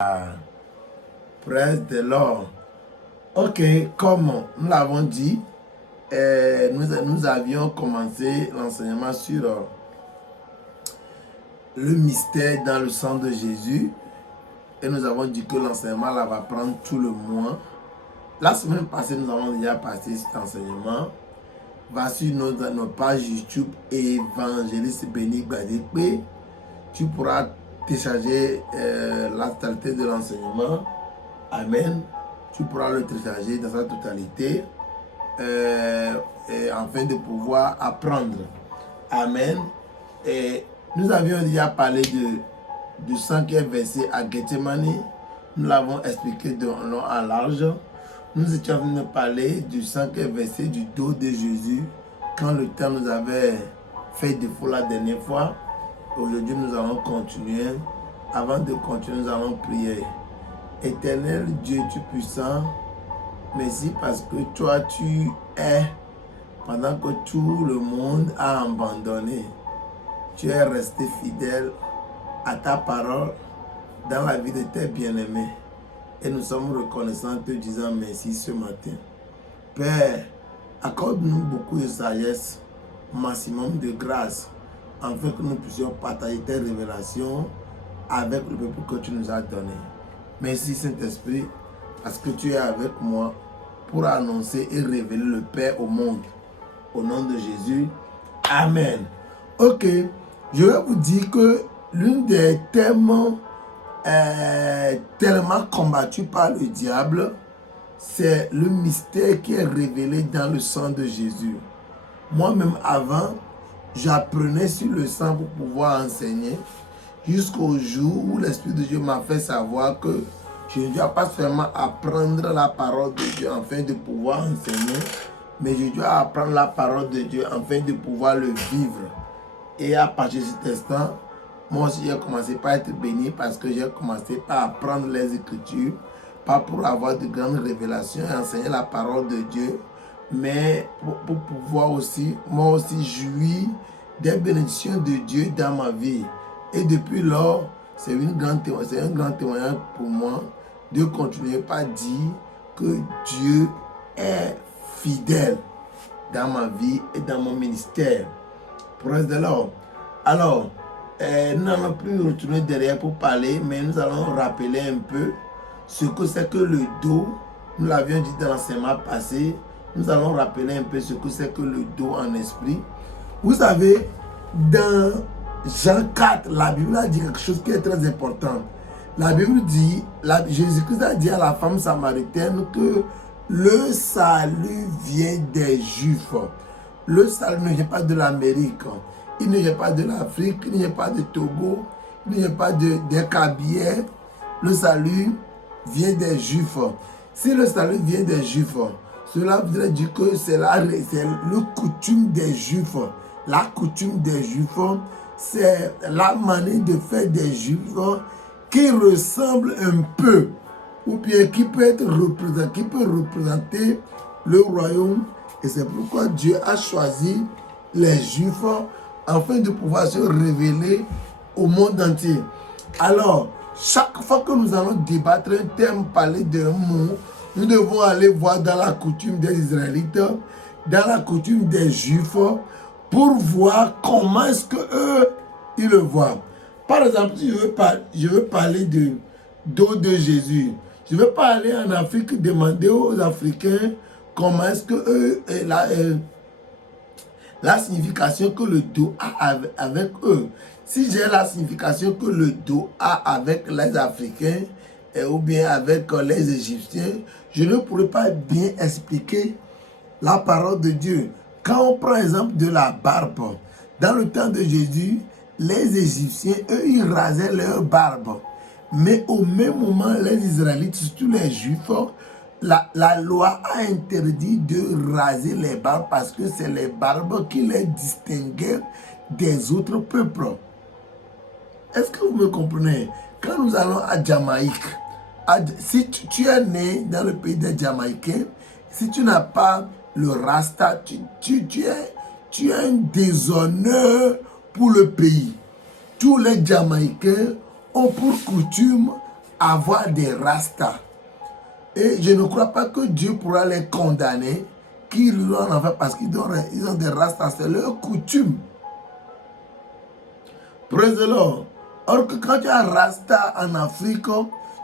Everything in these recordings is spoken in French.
Praise the Lord. Ok, comme nous l'avons dit, nous avions commencé l'enseignement sur le mystère dans le sang de Jésus. Et nous avons dit que l'enseignement là va prendre tout le mois. La semaine passée, nous avons déjà passé cet enseignement. Va sur nos pages YouTube Évangéliste Béni Gbadekpe. Tu pourras télécharger la totalité de l'enseignement. Amen. Tu pourras le télécharger dans sa totalité afin de pouvoir apprendre. Amen. Et nous avions déjà parlé du 5e verset à Gethsemane. Nous l'avons expliqué de long en large. Nous étions en train de parler du 5e verset du dos de Jésus quand le temps nous avait fait défaut la dernière fois. Aujourd'hui, nous allons continuer. Avant de continuer, nous allons prier. Éternel Dieu Tout-Puissant, merci parce que toi, tu es, pendant que tout le monde a abandonné, tu es resté fidèle à ta parole dans la vie de tes bien-aimés. Et nous sommes reconnaissants te disant merci ce matin. Père, accorde-nous beaucoup de sagesse, maximum de grâce, afin que nous puissions partager tes révélations avec le peuple que tu nous as donné. Merci Saint-Esprit, parce que tu es avec moi pour annoncer et révéler le Père au monde. Au nom de Jésus, Amen. Ok, je vais vous dire que l'une des thèmes tellement combattus par le diable, c'est le mystère qui est révélé dans le sang de Jésus. Moi-même avant, j'apprenais sur le sang pour pouvoir enseigner jusqu'au jour où l'Esprit de Dieu m'a fait savoir que je ne dois pas seulement apprendre la parole de Dieu afin de pouvoir enseigner, mais je dois apprendre la parole de Dieu afin de pouvoir le vivre. Et à partir de cet instant, moi aussi j'ai commencé par être béni parce que j'ai commencé par apprendre les Écritures, pas pour avoir de grandes révélations et enseigner la parole de Dieu, mais pour pouvoir aussi, moi aussi, jouir des bénédictions de Dieu dans ma vie. Et depuis lors, c'est un grand témoignage pour moi de continuer par dire que Dieu est fidèle dans ma vie et dans mon ministère. Praise the Lord. Alors, nous n'allons plus retourner derrière pour parler, mais nous allons rappeler un peu ce que c'est que le dos. Nous l'avions dit dans l'enseignement passé. Nous allons rappeler un peu ce que c'est que le dos en esprit. Vous savez, dans Jean 4, la Bible a dit quelque chose qui est très important. La Bible dit, Jésus-Christ a dit à la femme samaritaine que le salut vient des Juifs. Le salut ne vient pas de l'Amérique, il ne vient pas de l'Afrique, il ne vient pas de Togo, il ne vient pas des Kabyles. Le salut vient des Juifs. Si le salut vient des Juifs, cela voudrait dire que c'est le coutume des Juifs. La coutume des Juifs, c'est la manière de faire des Juifs qui ressemble un peu, ou bien qui peut représenter le royaume. Et c'est pourquoi Dieu a choisi les Juifs afin de pouvoir se révéler au monde entier. Alors, chaque fois que nous allons débattre un thème, parler d'un mot, nous devons aller voir dans la coutume des Israélites, dans la coutume des Juifs, pour voir comment est-ce qu'eux, ils le voient. Par exemple, si je veux parler du dos de Jésus, je ne veux pas aller en Afrique demander aux Africains comment est-ce que la signification que le dos a avec eux. Si j'ai la signification que le dos a avec les Africains ou bien avec les Égyptiens, je ne pourrais pas bien expliquer la parole de Dieu. Quand on prend l'exemple de la barbe, dans le temps de Jésus, les Égyptiens, eux, ils rasaient leur barbe. Mais au même moment, les Israélites, surtout les Juifs, la loi a interdit de raser les barbes parce que c'est les barbes qui les distinguaient des autres peuples. Est-ce que vous me comprenez? Quand nous allons à Jamaïque, si tu es né dans le pays des Jamaïcains, si tu n'as pas le rasta, tu es un déshonneur pour le pays. Tous les Jamaïcains ont pour coutume avoir des rastas. Et je ne crois pas que Dieu pourra les condamner, qu'ils iront en enfer parce qu'ils ont des rastas. C'est leur coutume. Praise the Lord. Or que quand tu as rasta en Afrique,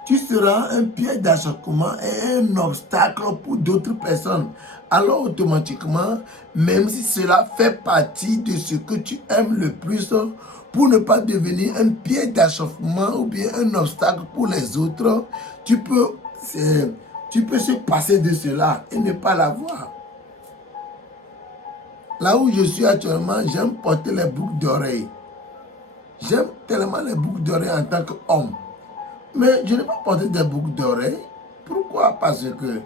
tu seras un pied d'achoppement et un obstacle pour d'autres personnes. Alors automatiquement, même si cela fait partie de ce que tu aimes le plus, pour ne pas devenir un pied d'achoppement ou bien un obstacle pour les autres, tu peux se passer de cela et ne pas l'avoir. Là où je suis actuellement, j'aime porter les boucles d'oreilles. J'aime tellement les boucles d'oreilles en tant qu'homme. Mais je n'ai pas porté des boucles d'oreilles. Pourquoi? Parce que,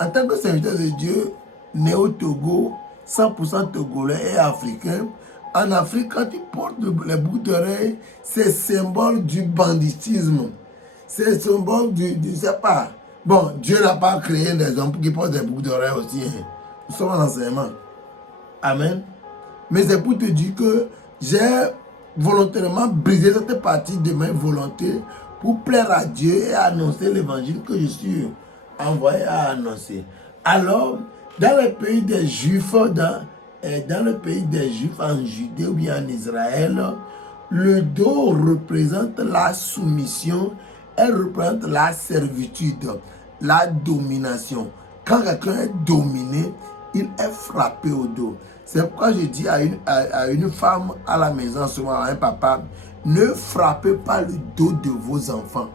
en tant que serviteur de Dieu, né au Togo, 100% togolais et africain, en Afrique, quand tu portes les boucles d'oreilles, c'est symbole du banditisme. C'est symbole je ne sais pas. Bon, Dieu n'a pas créé des hommes qui portent des boucles d'oreilles aussi. Hein. Nous sommes en enseignement. Amen. Mais c'est pour te dire que j'ai volontairement brisé cette partie de mes volontés pour plaire à Dieu et annoncer l'évangile que je suis envoyé à annoncer. Alors, dans le pays des Juifs, dans le pays des Juifs en Judée ou bien en Israël, le dos représente la soumission, elle représente la servitude, la domination. Quand quelqu'un est dominé, il est frappé au dos. C'est pourquoi je dis à une femme à la maison, souvent à un papa, ne frappez pas le dos de vos enfants.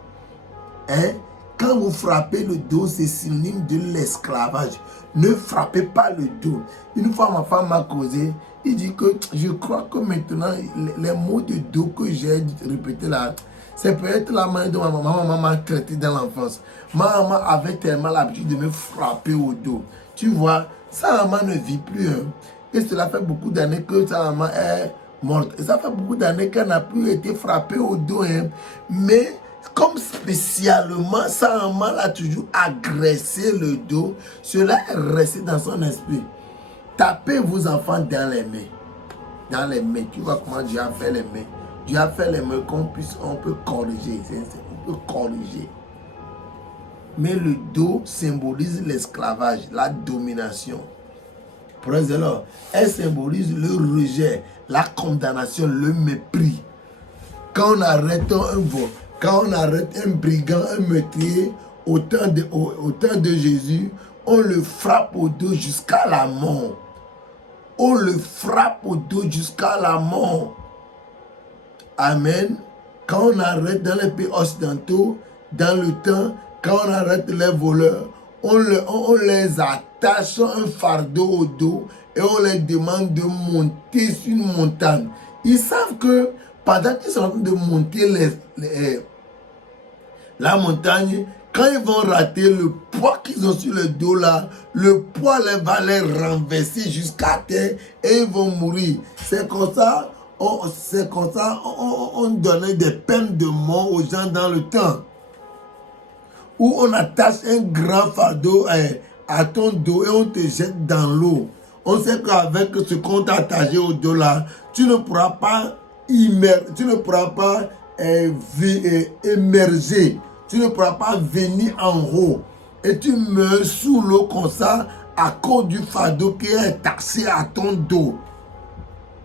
Hein? Quand vous frappez le dos, c'est synonyme de l'esclavage. Ne frappez pas le dos. Une fois, ma femme m'a causé, il dit que je crois que maintenant, les mots de dos que j'ai répétés là, c'est peut-être la manière dont ma maman m'a traité dans l'enfance. Ma maman avait tellement l'habitude de me frapper au dos. Tu vois, sa maman ne vit plus. Hein. Et cela fait beaucoup d'années que sa maman est morte. Et ça fait beaucoup d'années qu'elle n'a plus été frappée au dos. Hein. Mais comme spécialement, sa maman l'a toujours agressé le dos, cela est resté dans son esprit. Tapez vos enfants dans les mains. Dans les mains. Tu vois comment Dieu a fait les mains. Dieu a fait les mains qu'on peut corriger. On peut corriger. Mais le dos symbolise l'esclavage, la domination. Praise the Lord. Elle symbolise le rejet, la condamnation, le mépris. Quand on arrête un vol, quand on arrête un brigand, un meurtrier, au temps de Jésus, on le frappe au dos jusqu'à la mort. On le frappe au dos jusqu'à la mort. Amen. Quand on arrête dans les pays occidentaux, dans le temps, quand on arrête les voleurs, on les attache un fardeau au dos et on les demande de monter sur une montagne. Ils savent que pendant qu'ils sont en train de monter la montagne, quand ils vont rater le poids qu'ils ont sur le dos là, le poids va les renverser jusqu'à terre et ils vont mourir. C'est comme ça, on donnait des peines de mort aux gens dans le temps. Où on attache un grand fardeau à ton dos et on te jette dans l'eau. On sait qu'avec ce qu'on t'a attaché au dos là, tu ne pourras pas émerger, tu ne pourras pas émerger, tu ne pourras pas venir en haut. Et tu meurs sous l'eau comme ça à cause du fardeau qui est taxé à ton dos.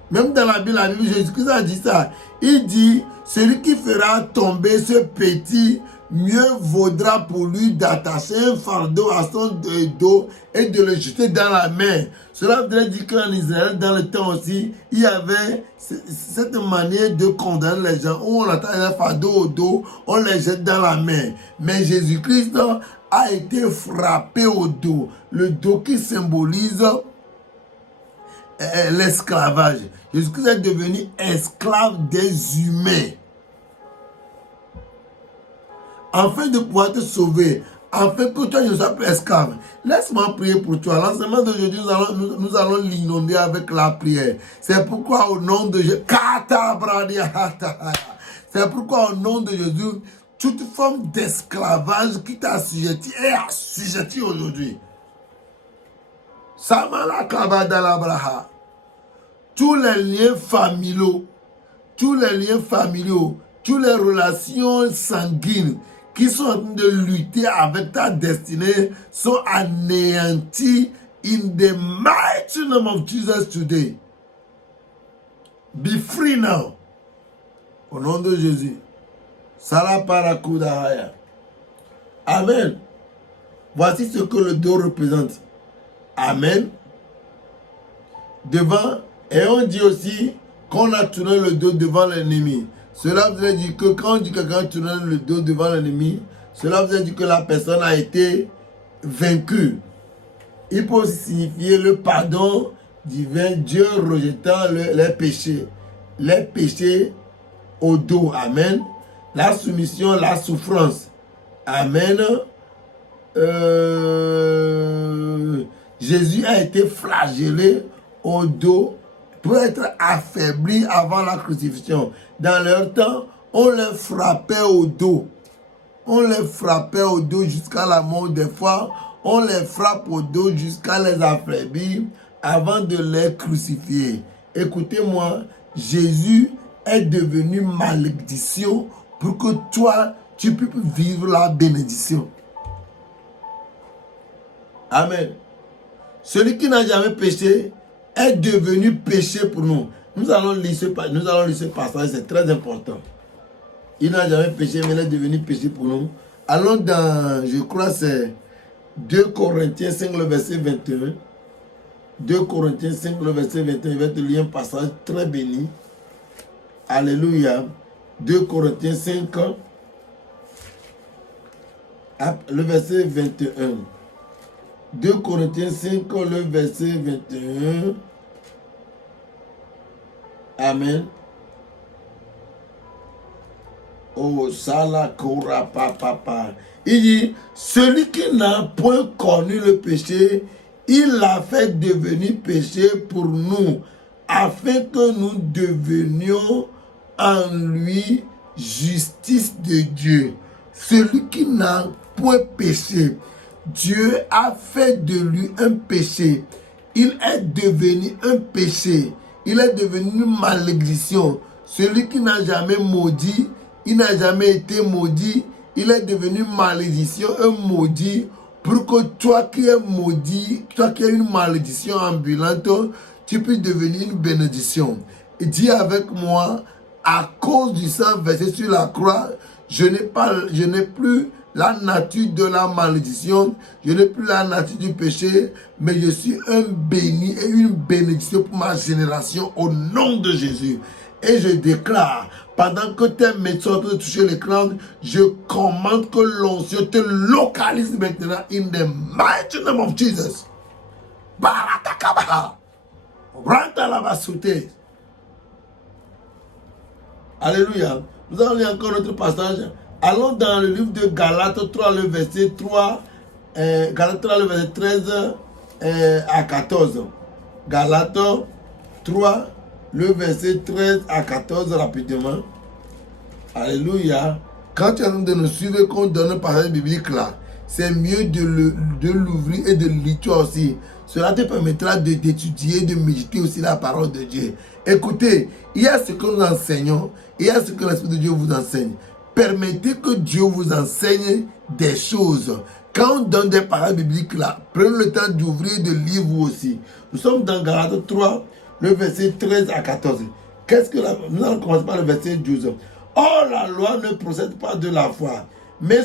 Même dans la Bible, Jésus-Christ a dit ça. Il dit, celui qui fera tomber ce petit, mieux vaudra pour lui d'attacher un fardeau à son dos et de le jeter dans la mer. Cela voudrait dire qu'en Israël, dans le temps aussi, il y avait cette manière de condamner les gens où on attache un fardeau au dos, on les jette dans la mer. Mais Jésus-Christ a été frappé au dos. Le dos qui symbolise l'esclavage. Jésus-Christ est devenu esclave des humains. Afin de pouvoir te sauver, afin que toi ne sois plus esclave. Laisse-moi prier pour toi. L'enseignement d'aujourd'hui, nous allons l'inonder avec la prière. C'est pourquoi au nom de Jésus, c'est pourquoi au nom de Jésus, toute forme d'esclavage qui t'a assujetti est assujetti aujourd'hui. Tous les liens familiaux, toutes les relations sanguines qui sont en train de lutter avec ta destinée sont anéantis in the mighty name of Jesus today. Be free now. Au nom de Jésus. Salaparakoudahaya. Amen. Voici ce que le dos représente. Amen. Devant, et on dit aussi qu'on a tourné le dos devant l'ennemi. Cela veut dire que quand on dit que quelqu'un tourne le dos devant l'ennemi, cela veut dire que la personne a été vaincue. Il peut aussi signifier le pardon divin, Dieu rejetant les péchés. Les péchés au dos. Amen. La soumission, la souffrance. Amen. Jésus a été flagellé au dos pour être affaibli avant la crucifixion. Dans leur temps, on les frappait au dos. On les frappait au dos jusqu'à la mort. Des fois, on les frappe au dos jusqu'à les affaiblir avant de les crucifier. Écoutez-moi, Jésus est devenu malédiction pour que toi, tu puisses vivre la bénédiction. Amen. Celui qui n'a jamais péché est devenu péché pour nous. Nous allons lire ce passage, c'est très important. Il n'a jamais péché, mais il est devenu péché pour nous. Allons dans, je crois, c'est 2 Corinthiens 5, le verset 21. 2 Corinthiens 5, le verset 21. Je vais te lire un passage très béni. Alléluia. 2 Corinthiens 5, le verset 21. 2 Corinthiens 5, le verset 21. Amen. Oh, Sala Kora Papa. Il dit, celui qui n'a point connu le péché, il l'a fait devenir péché pour nous, afin que nous devenions en lui justice de Dieu. Celui qui n'a point péché, Dieu a fait de lui un péché. Il est devenu un péché. Il est devenu une malédiction. Celui qui n'a jamais maudit, il n'a jamais été maudit. Il est devenu malédiction, un maudit, pour que toi qui es maudit, toi qui as une malédiction ambulante, tu puisses devenir une bénédiction. Et dis avec moi, à cause du sang versé sur la croix, je n'ai plus la nature de la malédiction, je n'ai plus la nature du péché, mais je suis un béni et une bénédiction pour ma génération au nom de Jésus. Et je déclare, pendant que tes médecins sont en train de toucher l'écran, je commande que l'onction te localise maintenant in the mighty name of Jesus. Baratakabaha. Rantalabasute. Alléluia. Nous allons lire encore notre passage. Allons dans le livre de Galates 3, le verset 3. Galates 3, le verset 13 à 14. Galates 3, le verset 13 à 14, rapidement. Alléluia. Quand tu es en train de nous suivre, qu'on donne un passage biblique là, c'est mieux de l'ouvrir et de le lire toi aussi. Cela te permettra d'étudier, de méditer aussi la parole de Dieu. Écoutez, il y a ce que nous enseignons, il y a ce que l'Esprit de Dieu vous enseigne. Permettez que Dieu vous enseigne des choses. Quand on donne des paroles bibliques là, prenez le temps d'ouvrir et de lire vous aussi. Nous sommes dans Galates 3, le verset 13 à 14. Nous allons commencer par le verset 12. Or, la loi ne procède pas de la foi, mais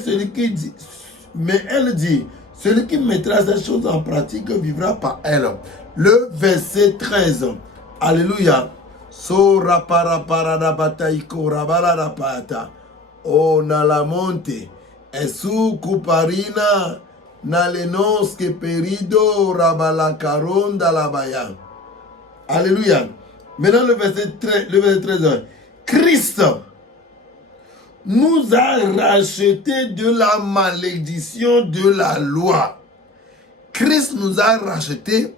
elle dit, celui qui mettra ces choses en pratique vivra par elle. Le verset 13. Alléluia. Sora para parada bataiko rabalada pata. O nalamonte. Esu kuparina nalenos que perido rabalacaronda la baya. Alléluia. Maintenant le verset 13. Christ nous a racheté de la malédiction de la loi. Christ nous a racheté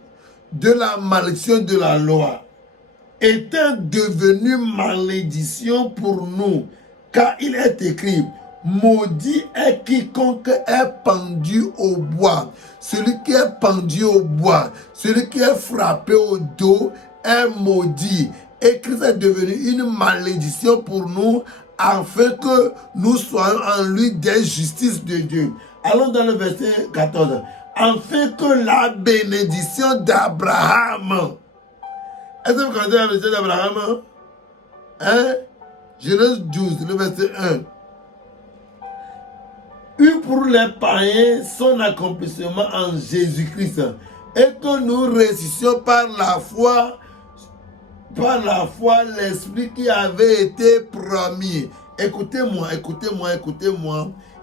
de la malédiction de la loi, étant devenu malédiction pour nous, car il est écrit, maudit est quiconque est pendu au bois. Celui qui est pendu au bois, celui qui est frappé au dos est maudit. Et Christ est devenu une malédiction pour nous afin que nous soyons en lui des justices de Dieu. Allons dans le verset 14. Afin que la bénédiction d'Abraham. Est-ce que vous connaissez la bénédiction d'Abraham? Hein? Genèse 12, le verset 1. Eut pour les païens son accomplissement en Jésus-Christ. Et que nous réussissions par la foi l'esprit qui avait été promis. Écoutez-moi.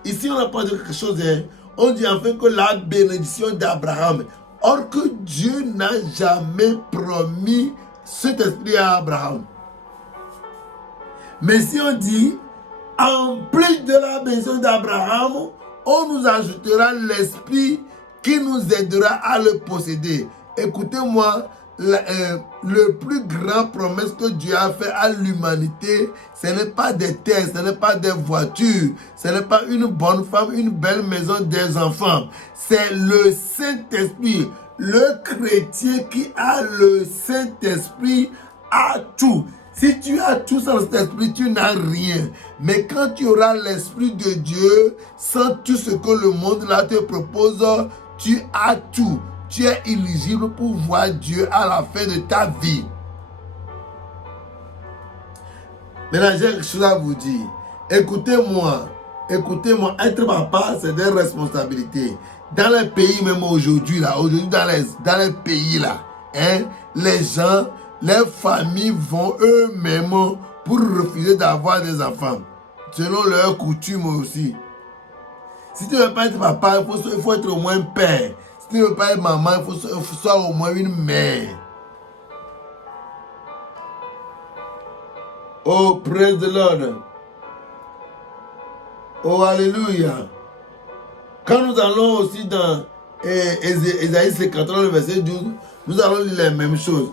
Ici, on n'a pas dit quelque chose. Hein. On dit enfin que la bénédiction d'Abraham. Or que Dieu n'a jamais promis cet esprit à Abraham. Mais si on dit, en plus de la bénédiction d'Abraham, on nous ajoutera l'esprit qui nous aidera à le posséder. Écoutez-moi, le plus grand promesse que Dieu a fait à l'humanité, ce n'est pas des terres, ce n'est pas des voitures, ce n'est pas une bonne femme, une belle maison, des enfants. C'est le Saint-Esprit. Le chrétien qui a le Saint-Esprit a tout. Si tu as tout sans cet esprit, tu n'as rien. Mais quand tu auras l'esprit de Dieu, sans tout ce que le monde là te propose, tu as tout. Tu es éligible pour voir Dieu à la fin de ta vie. Maintenant, j'ai quelque chose à vous dire. Écoutez-moi, être papa, c'est des responsabilités. Dans les pays, même aujourd'hui, dans les pays, là, hein, les gens, les familles vont eux-mêmes pour refuser d'avoir des enfants. Selon leurs coutumes aussi. Si tu ne veux pas être papa, il faut être au moins père. Si tu ne veux pas être maman, il faut soit au moins une mère. Oh, praise the Lord. Oh, alléluia. Quand nous allons aussi dans Ésaïe 53, le verset 12, nous allons lire les mêmes choses.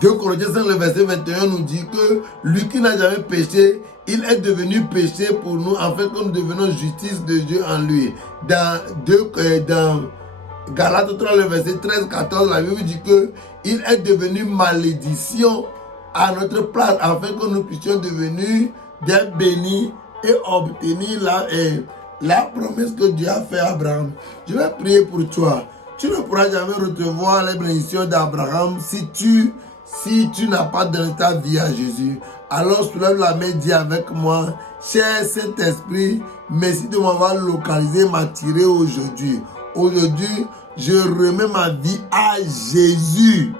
2 Corinthiens 5, le verset 21 nous dit que lui qui n'a jamais péché, il est devenu péché pour nous, afin que nous devenions justice de Dieu en lui. Dans Galates 3, le verset 13-14, la Bible dit que il est devenu malédiction à notre place, afin que nous puissions devenir des bénis et obtenir la promesse que Dieu a fait à Abraham. Je vais prier pour toi. Tu ne pourras jamais recevoir les bénédictions d'Abraham si tu n'as pas donné ta vie à Jésus. Alors soulève la main, dis avec moi, cher Saint-Esprit, merci de m'avoir localisé, m'attirer aujourd'hui. Aujourd'hui, je remets ma vie à Jésus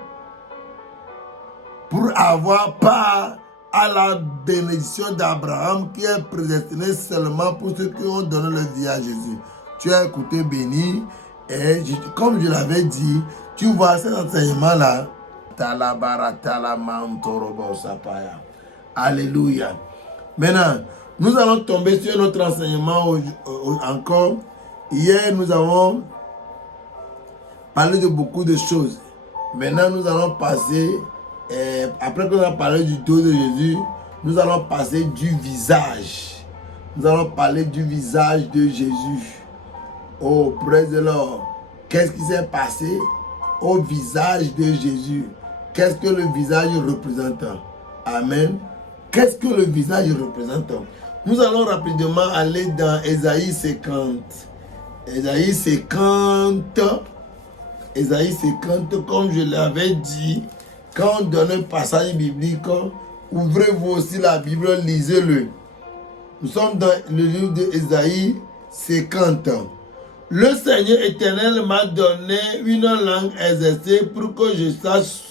pour avoir part à la bénédiction d'Abraham qui est prédestinée seulement pour ceux qui ont donné leur vie à Jésus. Tu as écouté, béni, et comme je l'avais dit, tu vois cet enseignement-là. Alléluia. Maintenant, nous allons tomber sur notre enseignement encore. Hier, nous avons parlé de beaucoup de choses. Maintenant, nous allons passer, après qu'on a parlé du dos de Jésus, nous allons passer du visage. Nous allons parler du visage de Jésus. Oh, praise the Lord. Qu'est-ce qui s'est passé au visage de Jésus? Qu'est-ce que le visage représente? Amen. Qu'est-ce que le visage représente? Nous allons rapidement aller dans Ésaïe 50. Ésaïe 50, comme je l'avais dit, quand on donne un passage biblique, ouvrez-vous aussi la Bible, lisez-le. Nous sommes dans le livre d'Ésaïe 50. Le Seigneur éternel m'a donné une langue exercée pour que je sache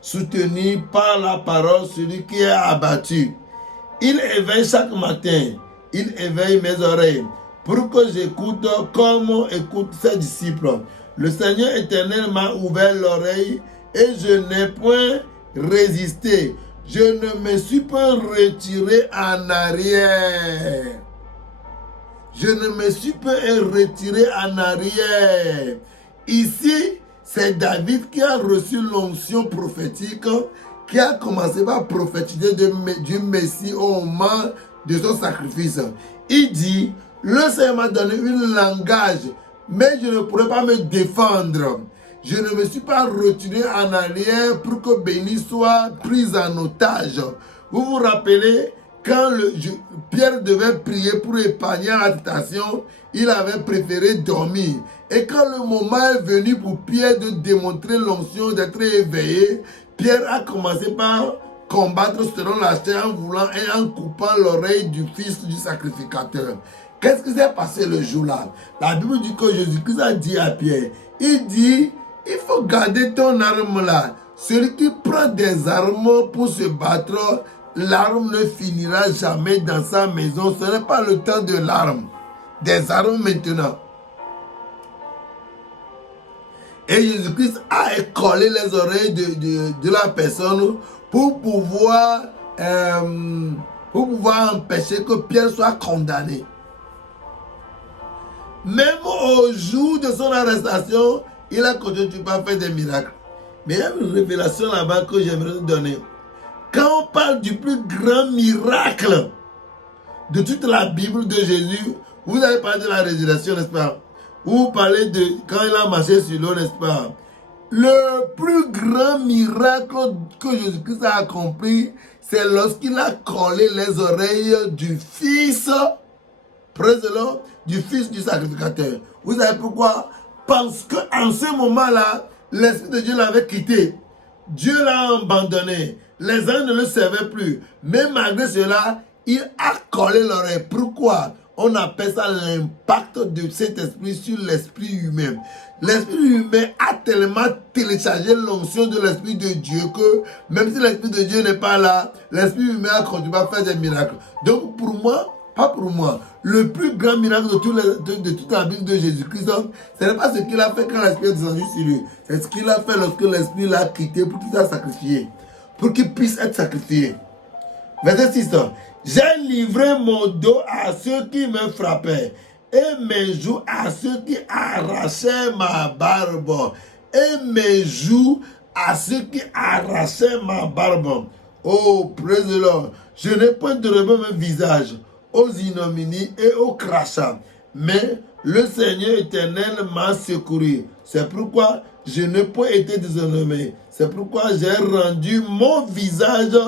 soutenir par la parole celui qui est abattu. Il éveille chaque matin, il éveille mes oreilles pour que j'écoute comme écoutent ses disciples. Le Seigneur éternel m'a ouvert l'oreille et je n'ai point résisté. Je ne me suis pas retiré en arrière. Je ne me suis pas retiré en arrière. Ici, c'est David qui a reçu l'onction prophétique, qui a commencé par prophétiser du Messie au moment de son sacrifice. Il dit, le Seigneur m'a donné un langage, mais je ne pourrais pas me défendre. Je ne me suis pas retiré en arrière pour que béni soit prise en otage. Vous vous rappelez, quand Pierre devait prier pour épargner la tentation, il avait préféré dormir. Et quand le moment est venu pour Pierre de démontrer l'onction, d'être éveillé, Pierre a commencé par combattre selon la chair en voulant et en coupant l'oreille du fils du sacrificateur. Qu'est-ce qui s'est passé le jour-là? La Bible dit que Jésus-Christ a dit à Pierre, il dit, il faut garder ton arme là. Celui qui prend des armes pour se battre, l'arme ne finira jamais dans sa maison. Ce n'est pas le temps de l'arme. Des armes maintenant. Et Jésus-Christ a collé les oreilles de la personne pour pouvoir empêcher que Pierre soit condamné. Même au jour de son arrestation, il a continué à faire des miracles. Mais il y a une révélation là-bas que j'aimerais vous donner. Quand on parle du plus grand miracle de toute la Bible de Jésus, vous avez parlé de la résurrection, n'est-ce pas? Vous parlez de quand il a marché sur l'eau, n'est-ce pas? Le plus grand miracle que Jésus-Christ a accompli, c'est lorsqu'il a collé les oreilles du Fils, du Fils du sacrificateur. Vous savez pourquoi? Parce qu'en ce moment-là, l'Esprit de Dieu l'avait quitté. Dieu l'a abandonné. Les uns ne le servaient plus. Mais malgré cela, il a collé l'oreille. Pourquoi? On appelle ça l'impact de cet esprit sur l'esprit humain. L'esprit humain a tellement téléchargé l'onction de l'esprit de Dieu que même si l'esprit de Dieu n'est pas là, l'esprit humain a continué à faire des miracles. Donc pour moi, pas pour moi, le plus grand miracle de toute la Bible de Jésus-Christ, ce n'est pas ce qu'il a fait quand l'esprit est descendu sur lui. C'est ce qu'il a fait lorsque l'esprit l'a quitté pour qu'il soit sacrifié. Pour qu'il puisse être sacrifié. Verset 6. J'ai livré mon dos à ceux qui me frappaient et mes joues à ceux qui arrachaient ma barbe. Et mes joues à ceux qui arrachaient ma barbe. Oh, praise the Lord. Je n'ai point de mon visage aux ignominies et aux crachats. Mais le Seigneur éternel m'a secouru. C'est pourquoi je n'ai point été déshonoré. C'est pourquoi j'ai rendu mon visage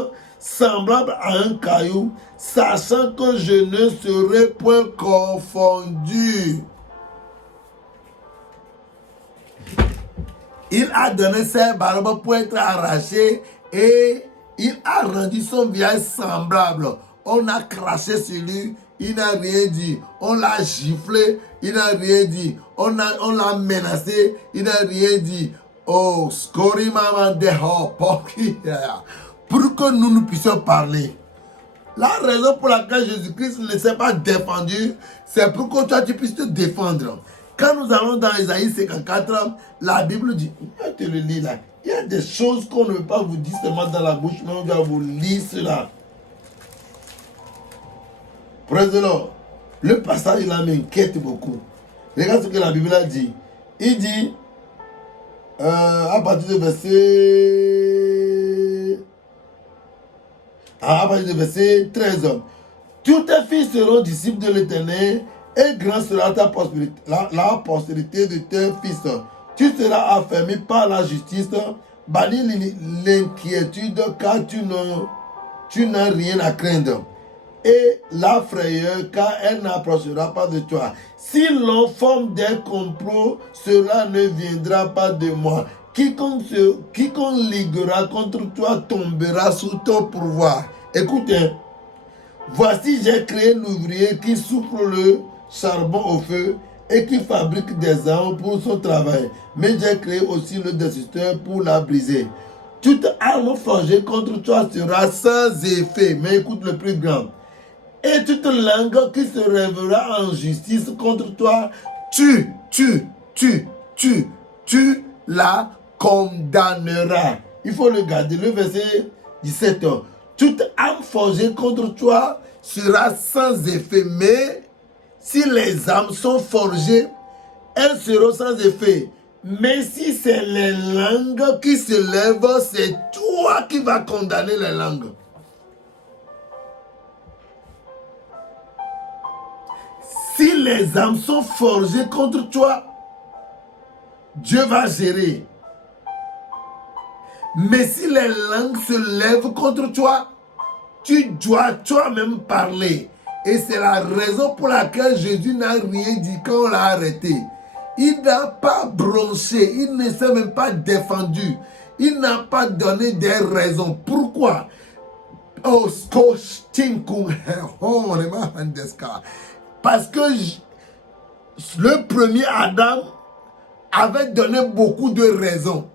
semblable à un caillou, sachant que je ne serai point confondu. Il a donné ses barbes pour être arrachées et il a rendu son visage semblable. On a craché sur lui, il n'a rien dit. On l'a giflé, il n'a rien dit. On l'a menacé, il n'a rien dit. Oh, scori maman de pour que nous puissions parler. La raison pour laquelle Jésus-Christ ne s'est pas défendu, c'est pour que toi tu puisses te défendre. Quand nous allons dans Isaïe 54, la Bible dit, je te le lis là, il y a des choses qu'on ne veut pas vous dire seulement dans la bouche, mais on doit vous lire cela. Praise the Lord. Le passage là m'inquiète beaucoup. Regarde ce que la Bible a dit. Il dit, à partir du verset 13, tous tes fils seront disciples de l'Éternel et grand sera ta postérité, la postérité de tes fils. Tu seras affermi par la justice, banni l'inquiétude car tu n'as rien à craindre. Et la frayeur car elle n'approchera pas de toi. Si l'on forme des complots, cela ne viendra pas de moi. Quiconque liguera contre toi tombera sous ton pouvoir. Écoutez, voici j'ai créé l'ouvrier qui souffle le charbon au feu et qui fabrique des armes pour son travail. Mais j'ai créé aussi le destructeur pour la briser. Toute arme forgée contre toi sera sans effet. Mais écoute le plus grand. Et toute langue qui se révélera en justice contre toi, tu la condamneras. Il faut le garder. Le verset 17. Toute arme forgée contre toi sera sans effet. Mais si les armes sont forgées, elles seront sans effet. Mais si c'est les langues qui se lèvent, c'est toi qui vas condamner les langues. Si les armes sont forgées contre toi, Dieu va gérer. Mais si les langues se lèvent contre toi, tu dois toi-même parler. Et c'est la raison pour laquelle Jésus n'a rien dit quand on l'a arrêté. Il n'a pas bronché, il ne s'est même pas défendu. Il n'a pas donné des raisons. Pourquoi? Parce que le premier Adam avait donné beaucoup de raisons.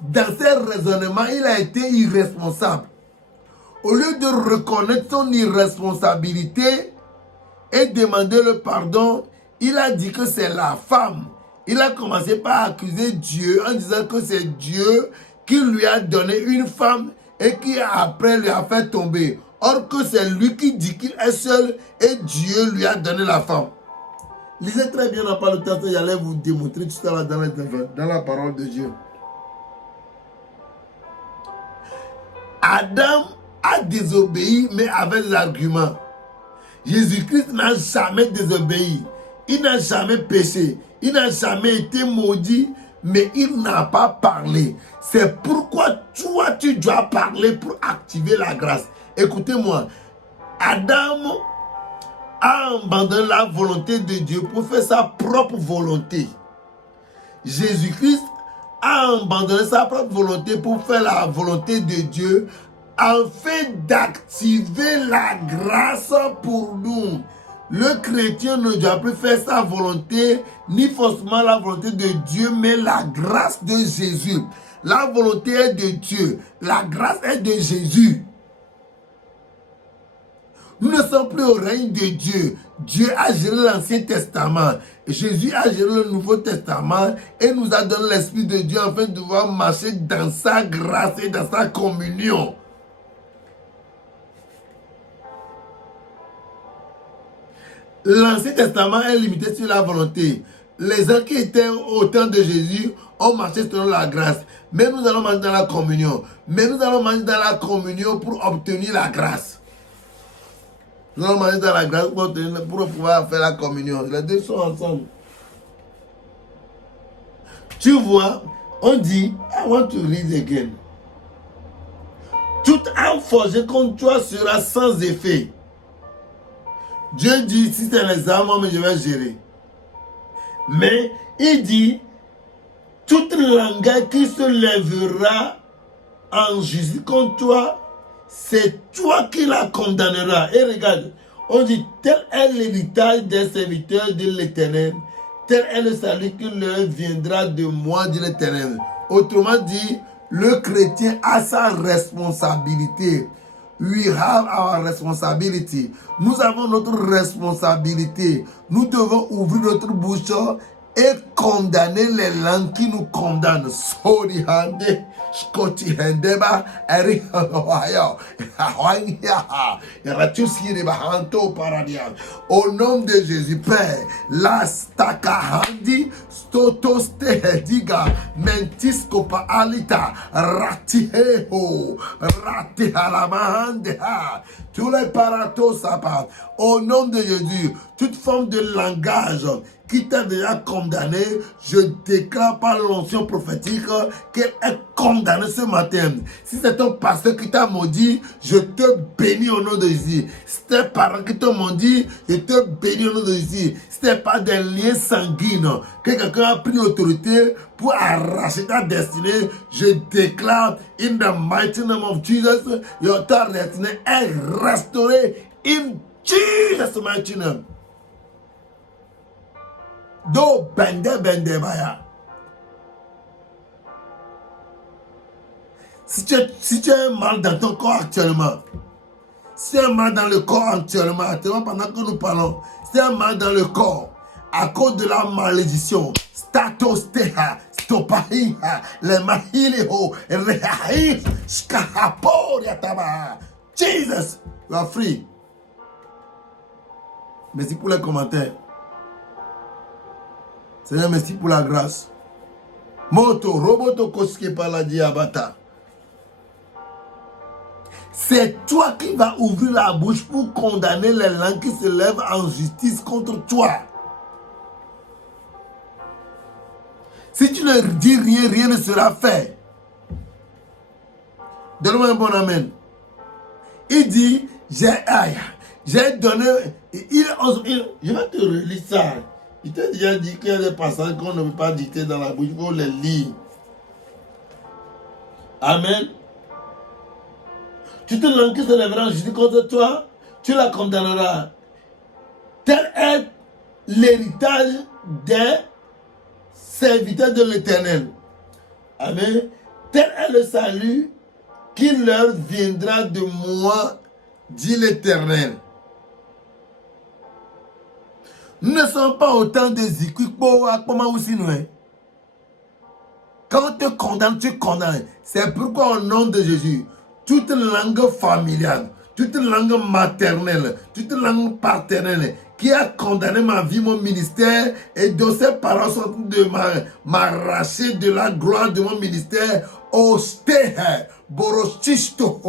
Dans ses raisonnements, il a été irresponsable. Au lieu de reconnaître son irresponsabilité et demander le pardon, il a dit que c'est la femme. Il a commencé par accuser Dieu en disant que c'est Dieu qui lui a donné une femme et qui après lui a fait tomber. Or que c'est lui qui dit qu'il est seul et Dieu lui a donné la femme. Lisez très bien dans le texte, j'allais vous démontrer tout ça dans la parole de Dieu. Adam a désobéi, mais avec l'argument. Jésus-Christ n'a jamais désobéi. Il n'a jamais péché. Il n'a jamais été maudit, mais il n'a pas parlé. C'est pourquoi toi, tu dois parler pour activer la grâce. Écoutez-moi, Adam a abandonné la volonté de Dieu pour faire sa propre volonté. Jésus-Christ a abandonné sa propre volonté pour faire la volonté de Dieu afin d'activer la grâce pour nous. Le chrétien ne doit plus faire sa volonté, ni forcément la volonté de Dieu, mais la grâce de Jésus. La volonté est de Dieu, la grâce est de Jésus. Nous ne sommes plus au règne de Dieu. Dieu a géré l'Ancien Testament. Jésus a géré le Nouveau Testament et nous a donné l'Esprit de Dieu afin de pouvoir marcher dans sa grâce et dans sa communion. L'Ancien Testament est limité sur la volonté. Les gens qui étaient au temps de Jésus ont marché selon la grâce. Mais nous allons marcher dans la communion. Mais nous allons marcher dans la communion pour obtenir la grâce. Nous allons marcher dans la grâce pour pouvoir faire la communion. Les deux sont ensemble. Tu vois, on dit, I want to read again. Toute arme forgée contre toi sera sans effet. Dieu dit, si c'est les armes, moi, je vais gérer. Mais il dit, toute langue qui se lèvera en justice contre toi, c'est toi qui la condamneras. Et regarde, on dit, tel est l'héritage des serviteurs de l'Éternel, tel est le salut qui leur viendra de moi, dit l'Éternel. Autrement dit, le chrétien a sa responsabilité. We have our responsibility. Nous avons notre responsabilité. Nous devons ouvrir notre bouche et condamner les langues qui nous condamnent. Sorry, Hande, Scotty Hendeba, Eric Ohio, au nom de Jésus, Père, la Stakahandi, Stotostehediga, Mentiscopa Alita, Ratiheho, Ratihalamahandeha, tous les paratos, au nom de Jésus, toute forme de langage qui t'a déjà condamné, je déclare par l'onction prophétique qu'elle est condamnée ce matin. Si c'est ton pasteur qui t'a maudit, je te bénis au nom de Jésus. Si tes parents qui t'ont maudit, je te bénis au nom de Jésus. Si ce n'est pas des liens sanguines, que quelqu'un a pris l'autorité pour arracher ta destinée, je déclare in the mighty name of Jesus, ta destinée est restaurée in Jesus' mighty name. Do bende baya. Si tu as un mal dans ton corps actuellement, si tu as un mal dans le corps actuellement pendant que nous parlons, si tu as un mal dans le corps, à cause de la malédiction, statos teha, stopahiha, le mahiliho, rehahi, skahapor yataba. Jesus, you are free. Merci pour les commentaires. Seigneur, merci pour la grâce. Moto, roboto koske pala diabata. C'est toi qui vas ouvrir la bouche pour condamner les langues qui se lèvent en justice contre toi. Si tu ne dis rien, rien ne sera fait. Donne-moi un bon amen. Il dit, j'ai donné, je vais te relire ça. Il t'a déjà dit qu'il y a des passages qu'on ne peut pas dicter dans la bouche, il faut les lire. Amen. Toute langue qui se lèvera en justice contre toi, tu la condamneras. Tel est l'héritage des serviteurs de l'Éternel. Amen. Tel est le salut qui leur viendra de moi, dit l'Éternel. Nous ne sommes pas autant des équipements à comment aussi nous. Quand on te condamne, tu condamnes. C'est pourquoi au nom de Jésus, toute langue familiale, toute langue maternelle, toute langue paternelle qui a condamné ma vie, mon ministère, et dont ces paroles sont de m'arracher de la gloire de mon ministère, Ostehe, Borochisto,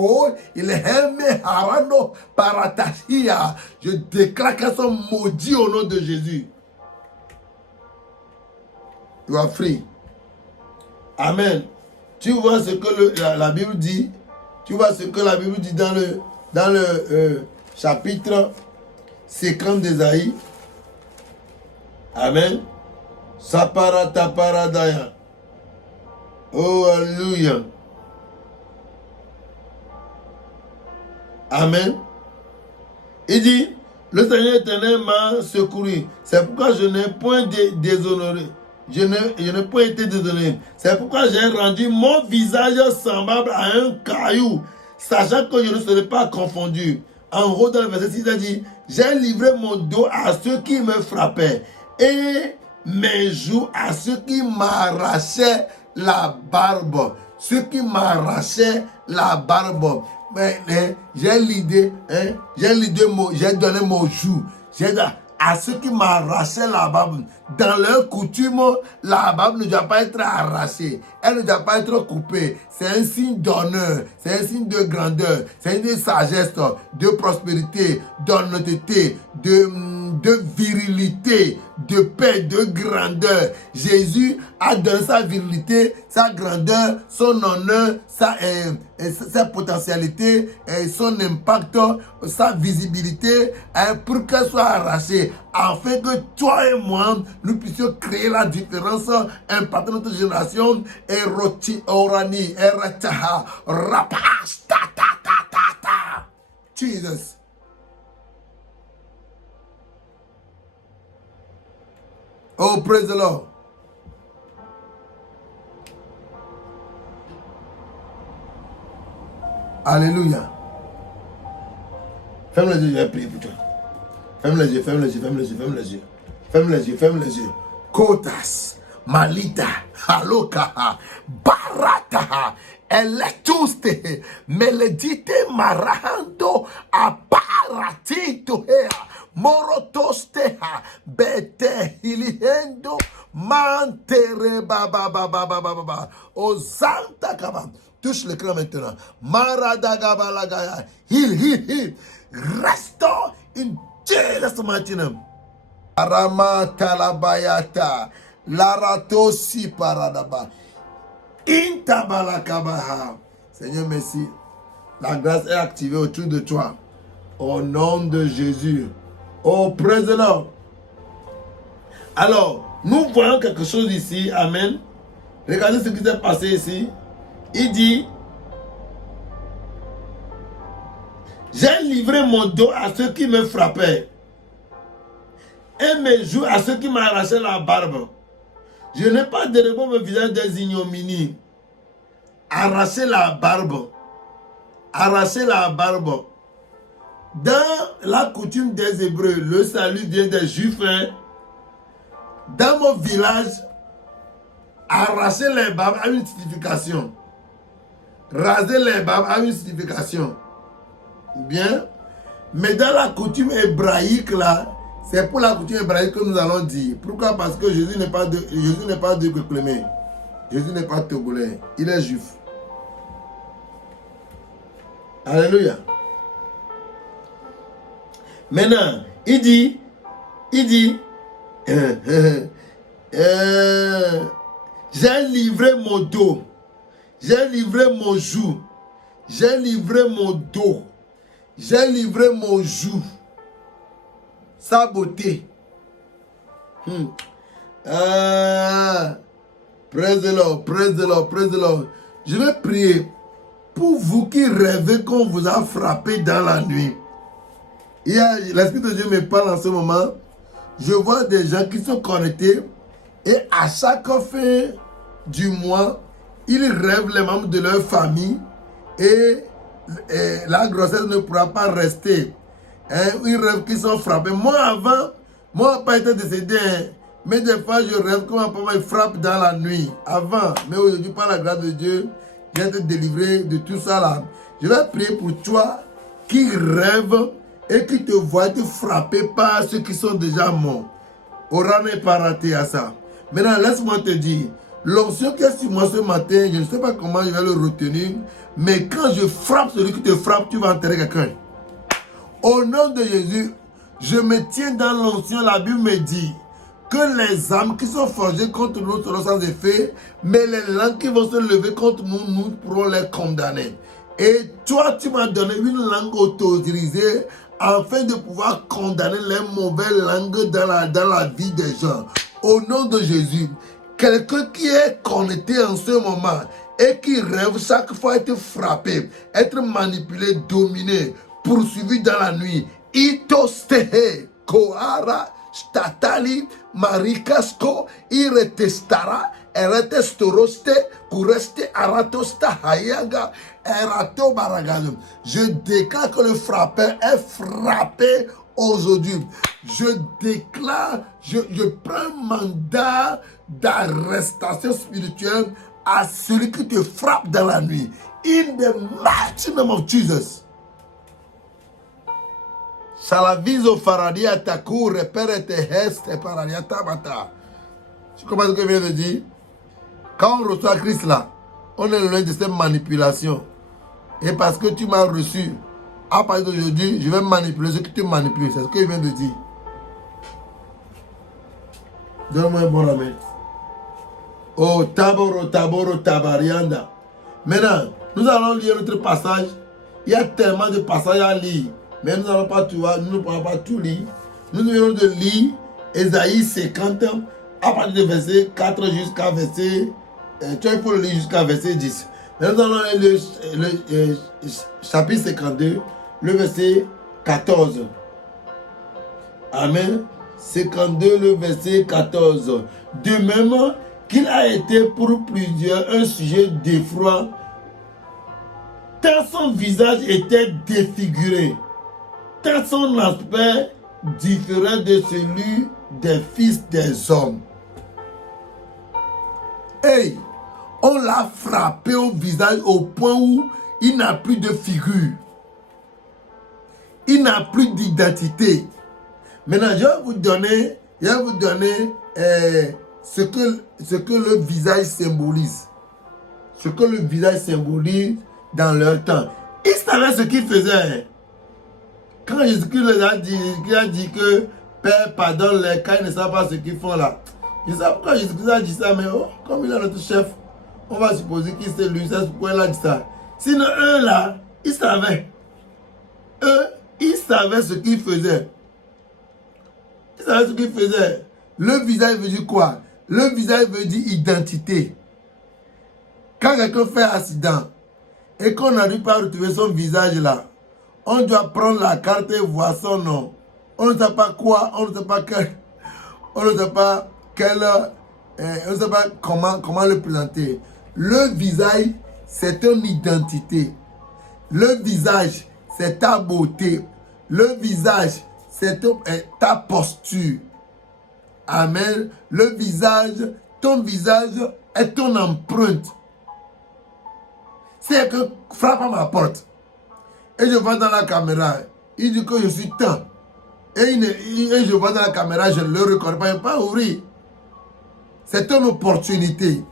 il est aimé Harano Paratachia. Je déclare qu'elles sont maudits au nom de Jésus. You are free. Amen. Tu vois ce que la Bible dit. Tu vois ce que la Bible dit dans le chapitre 50 d'Ésaïe. Amen. Saparataparadaya. Oh, alléluia. Amen. Il dit, le Seigneur éternel m'a secouru. C'est pourquoi je n'ai point déshonoré. Je n'ai point été déshonoré. C'est pourquoi j'ai rendu mon visage semblable à un caillou, sachant que je ne serai pas confondu. En gros, dans le verset 6, il dit, j'ai livré mon dos à ceux qui me frappaient et mes joues à ceux qui m'arrachaient la barbe. Ceux qui m'arrachaient la barbe. Mais j'ai l'idée, j'ai donné mon joug. À ceux qui m'arrachaient la barbe. Dans leur coutume, la barbe ne doit pas être arrachée. Elle ne doit pas être coupée. C'est un signe d'honneur. C'est un signe de grandeur. C'est un signe de sagesse, de prospérité, d'honnêteté, de virilité, de paix, de grandeur. Jésus a donné sa virilité, sa grandeur, son honneur, sa potentialité, son impact, sa visibilité, pour qu'elle soit arrachée, afin que toi et moi, nous puissions créer la différence, impacter notre génération, et roti orani, et rataha, rapash, ta ta ta ta ta. Jesus. Oh, praise the Lord. Alléluia. Ferme les yeux, je vais prier pour toi. Ferme les yeux, ferme les yeux, ferme les yeux, ferme les yeux. Ferme les yeux, ferme les yeux. Kotas, Malita, Halokaha, Barataha, Eletuste, Meledite Marahando, Aparatito, Morotosteha, Bete, Hilihendo, Mantere, Baba, Ozanta Kaba. Touche l'écran maintenant. Maradagabalagaya. Heal. Restore in Jesus' mighty name. Arama talabayata. Larato si paradaba. Intabalakabaha. Seigneur, merci. La grâce est activée autour de toi. Au nom de Jésus. Oh, praise the Lord. Alors, nous voyons quelque chose ici. Amen. Regardez ce qui s'est passé ici. Il dit, j'ai livré mon dos à ceux qui me frappaient et mes joues à ceux qui m'arrachaient la barbe. Je n'ai pas dérobé mon visage des ignominies. Arracher la barbe. Arracher la barbe. Dans la coutume des Hébreux, le salut vient des Juifs. Dans mon village, arracher les barbes a une signification. Raser les barbes a une signification. Bien. Mais dans la coutume hébraïque là, c'est pour la coutume hébraïque que nous allons dire. Pourquoi? Parce que Jésus n'est pas de Clément. Jésus n'est pas togolais. Il est juif. Alléluia. Maintenant, il dit, j'ai livré mon dos, j'ai livré mon joug, j'ai livré mon dos, J'ai livré mon joug, sa beauté. Praise the Lord, praise the Lord, praise the Lord. Je vais prier pour vous qui rêvez qu'on vous a frappé dans la nuit. L'Esprit de Dieu me parle en ce moment. Je vois des gens qui sont connectés et à chaque fin du mois, ils rêvent les membres de leur famille et la grossesse ne pourra pas rester. Ils rêvent qu'ils sont frappés. Moi avant, moi pas été décédé, mais des fois je rêve que ma papa me frappe dans la nuit. Avant, mais aujourd'hui par la grâce de Dieu, j'ai été délivré de tout ça là. Je vais prier pour toi qui rêve et qui te voit te frapper par ceux qui sont déjà morts. Aura n'est pas raté à ça. Maintenant, laisse-moi te dire, l'onction qui est sur moi ce matin, je ne sais pas comment je vais le retenir, mais quand je frappe celui qui te frappe, tu vas enterrer quelqu'un. Au nom de Jésus, je me tiens dans l'onction. La Bible me dit que les âmes qui sont forgées contre nous seront sans effet, mais les langues qui vont se lever contre nous, nous pourrons les condamner. Et toi, tu m'as donné une langue autorisée afin de pouvoir condamner les mauvaises langues dans la vie des gens. Au nom de Jésus, quelqu'un qui est connecté en ce moment et qui rêve chaque fois être frappé, être manipulé, dominé, poursuivi dans la nuit. Itostehe, Kohara, Statali, Marikasko, Iretestara, Eretestoroste, Kureste, Aratosta, Hayaga, Erato Baragazum. Je déclare que le frappeur est frappé aujourd'hui. Je déclare, je prends un mandat d'arrestation spirituelle à celui qui te frappe dans la nuit. In the mighty name of Jesus. Salavizo faradia taku repere te heste paradia tabata. Tu comprends ce que je viens de dire? Quand on reçoit Christ là, on est loin de cette manipulation. Et parce que tu m'as reçu, à partir d'aujourd'hui, je vais manipuler ceux qui te manipulent. C'est ce que je viens de dire. Donne-moi un bon amen. Oh, taboro, taboro, tabarianda. Maintenant, nous allons lire notre passage. Il y a tellement de passages à lire. Mais nous n'allons pas tout, nous ne pourrons pas tout lire. Nous venons de lire Ésaïe 50, à partir du verset 4 jusqu'à verset... tu vois, il faut le lire jusqu'à verset 10. Mais nous allons lire le chapitre 52, le verset 14. Amen. 52, le verset 14. De même qu'il a été pour plusieurs un sujet d'effroi, tant son visage était défiguré, tant son aspect différent de celui des fils des hommes. Hey, on l'a frappé au visage au point où il n'a plus de figure. Il n'a plus d'identité. Maintenant, je vais vous donner ce que le visage symbolise. Ce que le visage symbolise dans leur temps. Ils savaient ce qu'ils faisaient. Quand Jésus-Christ a dit que Père pardonne-les quand ils ne savent pas ce qu'ils font là. Je ne sais pas pourquoi Jésus-Christ a dit ça, mais comme il est notre chef, on va supposer qu'il c'est lui, c'est pourquoi il a dit ça. Sinon, eux là, ils savaient. Eux, ils savaient ce qu'ils faisaient. Ils savaient ce qu'ils faisaient. Le visage veut dire quoi? Le visage veut dire identité. Quand quelqu'un fait un accident et qu'on n'arrive pas à retrouver son visage là, on doit prendre la carte et voir son nom. On ne sait pas quoi, on ne sait pas quel, on ne sait pas quel, on ne sait pas comment le présenter. Le visage, c'est une identité. Le visage, c'est ta beauté. Le visage, c'est ta posture. Amen. Le visage, ton visage est ton empreinte. C'est que frappe à ma porte. Et je vois dans la caméra, il dit que je suis tant. Et je vois dans la caméra, je ne le reconnais pas, il ne peut pas ouvrir. C'est une opportunité.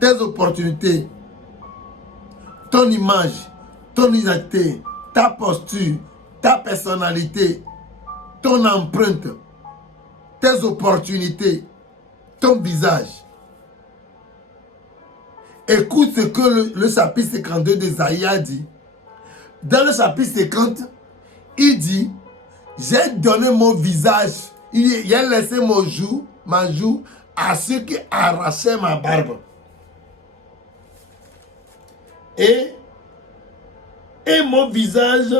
Tes opportunités, ton image, ton identité, ta posture, ta personnalité, ton empreinte, tes opportunités, ton visage. Écoute ce que le chapitre 52 d'Ésaïe a dit. Dans le chapitre 50, il dit, j'ai donné mon visage, il a laissé ma joue à ceux qui arrachaient ma barbe. Et mon visage,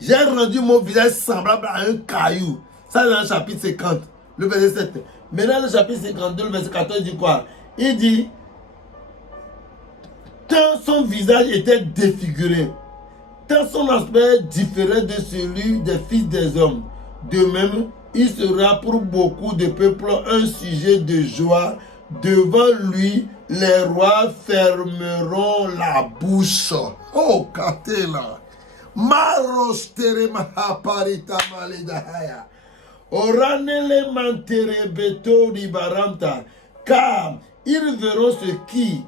j'ai rendu mon visage semblable à un caillou. Ça, dans le chapitre 50, le verset 7. Mais dans le chapitre 52, le verset 14, il dit quoi? Il dit, tant son visage était défiguré, tant son aspect différait de celui des fils des hommes. De même, il sera pour beaucoup de peuples un sujet de joie. Devant lui, les rois fermeront la bouche. Oh, Katela. Marostere mahaparita maledahaya. Oranele mantere beto ribaramta. Car ils verront ce qui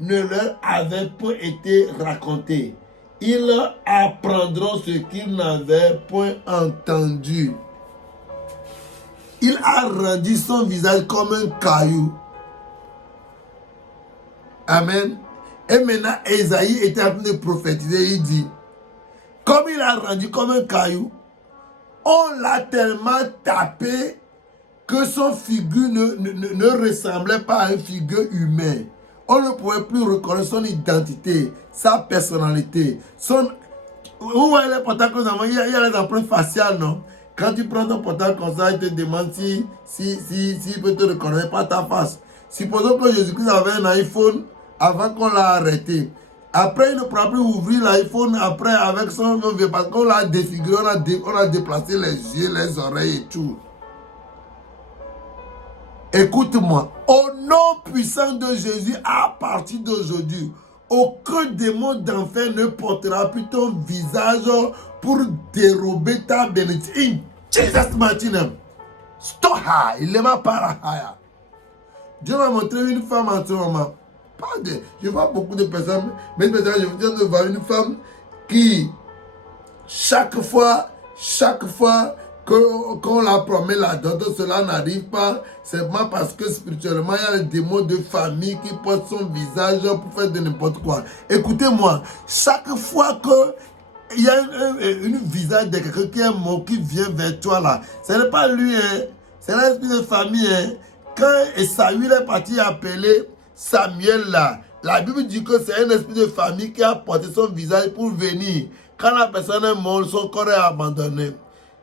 ne leur avait pas été raconté. Ils apprendront ce qu'ils n'avaient point entendu. Il a rendu son visage comme un caillou. Amen. Et maintenant, Esaïe était en train de prophétiser. Il dit, comme il a rendu comme un caillou, on l'a tellement tapé que son figure ne ressemblait pas à une figure humaine. On ne pouvait plus reconnaître son identité, sa personnalité. Vous voyez les portables que nous avons, il y a les empreintes faciales, non? Quand tu prends ton portable comme ça, il te demande s'il peut te reconnaître pas ta face. Supposons que Jésus-Christ avait un iPhone avant qu'on l'a arrêté. Après, il ne pourra plus ouvrir l'iPhone après avec son vieux parce qu'on l'a défiguré, on a déplacé les yeux, les oreilles et tout. Écoute-moi, au nom puissant de Jésus, à partir d'aujourd'hui, aucun démon d'enfer ne portera plus ton visage pour dérober ta bénédiction. Jesus mighty name. Stoha, il ne m'a pas. Dieu m'a montré une femme en ce moment. Je vois beaucoup de personnes, mais maintenant je viens de voir une femme qui, chaque fois qu'on la promet la dot, cela n'arrive pas, c'est seulement parce que spirituellement, il y a les démons de famille qui portent son visage pour faire de n'importe quoi. Écoutez-moi, chaque fois qu'il y a une visage de quelqu'un qui est mort, qui vient vers toi là, ce n'est pas lui, hein, c'est l'esprit de famille. Hein. Quand Saül est parti appeler Samuel là, la Bible dit que c'est un esprit de famille qui a porté son visage pour venir. Quand la personne est morte, son corps est abandonné.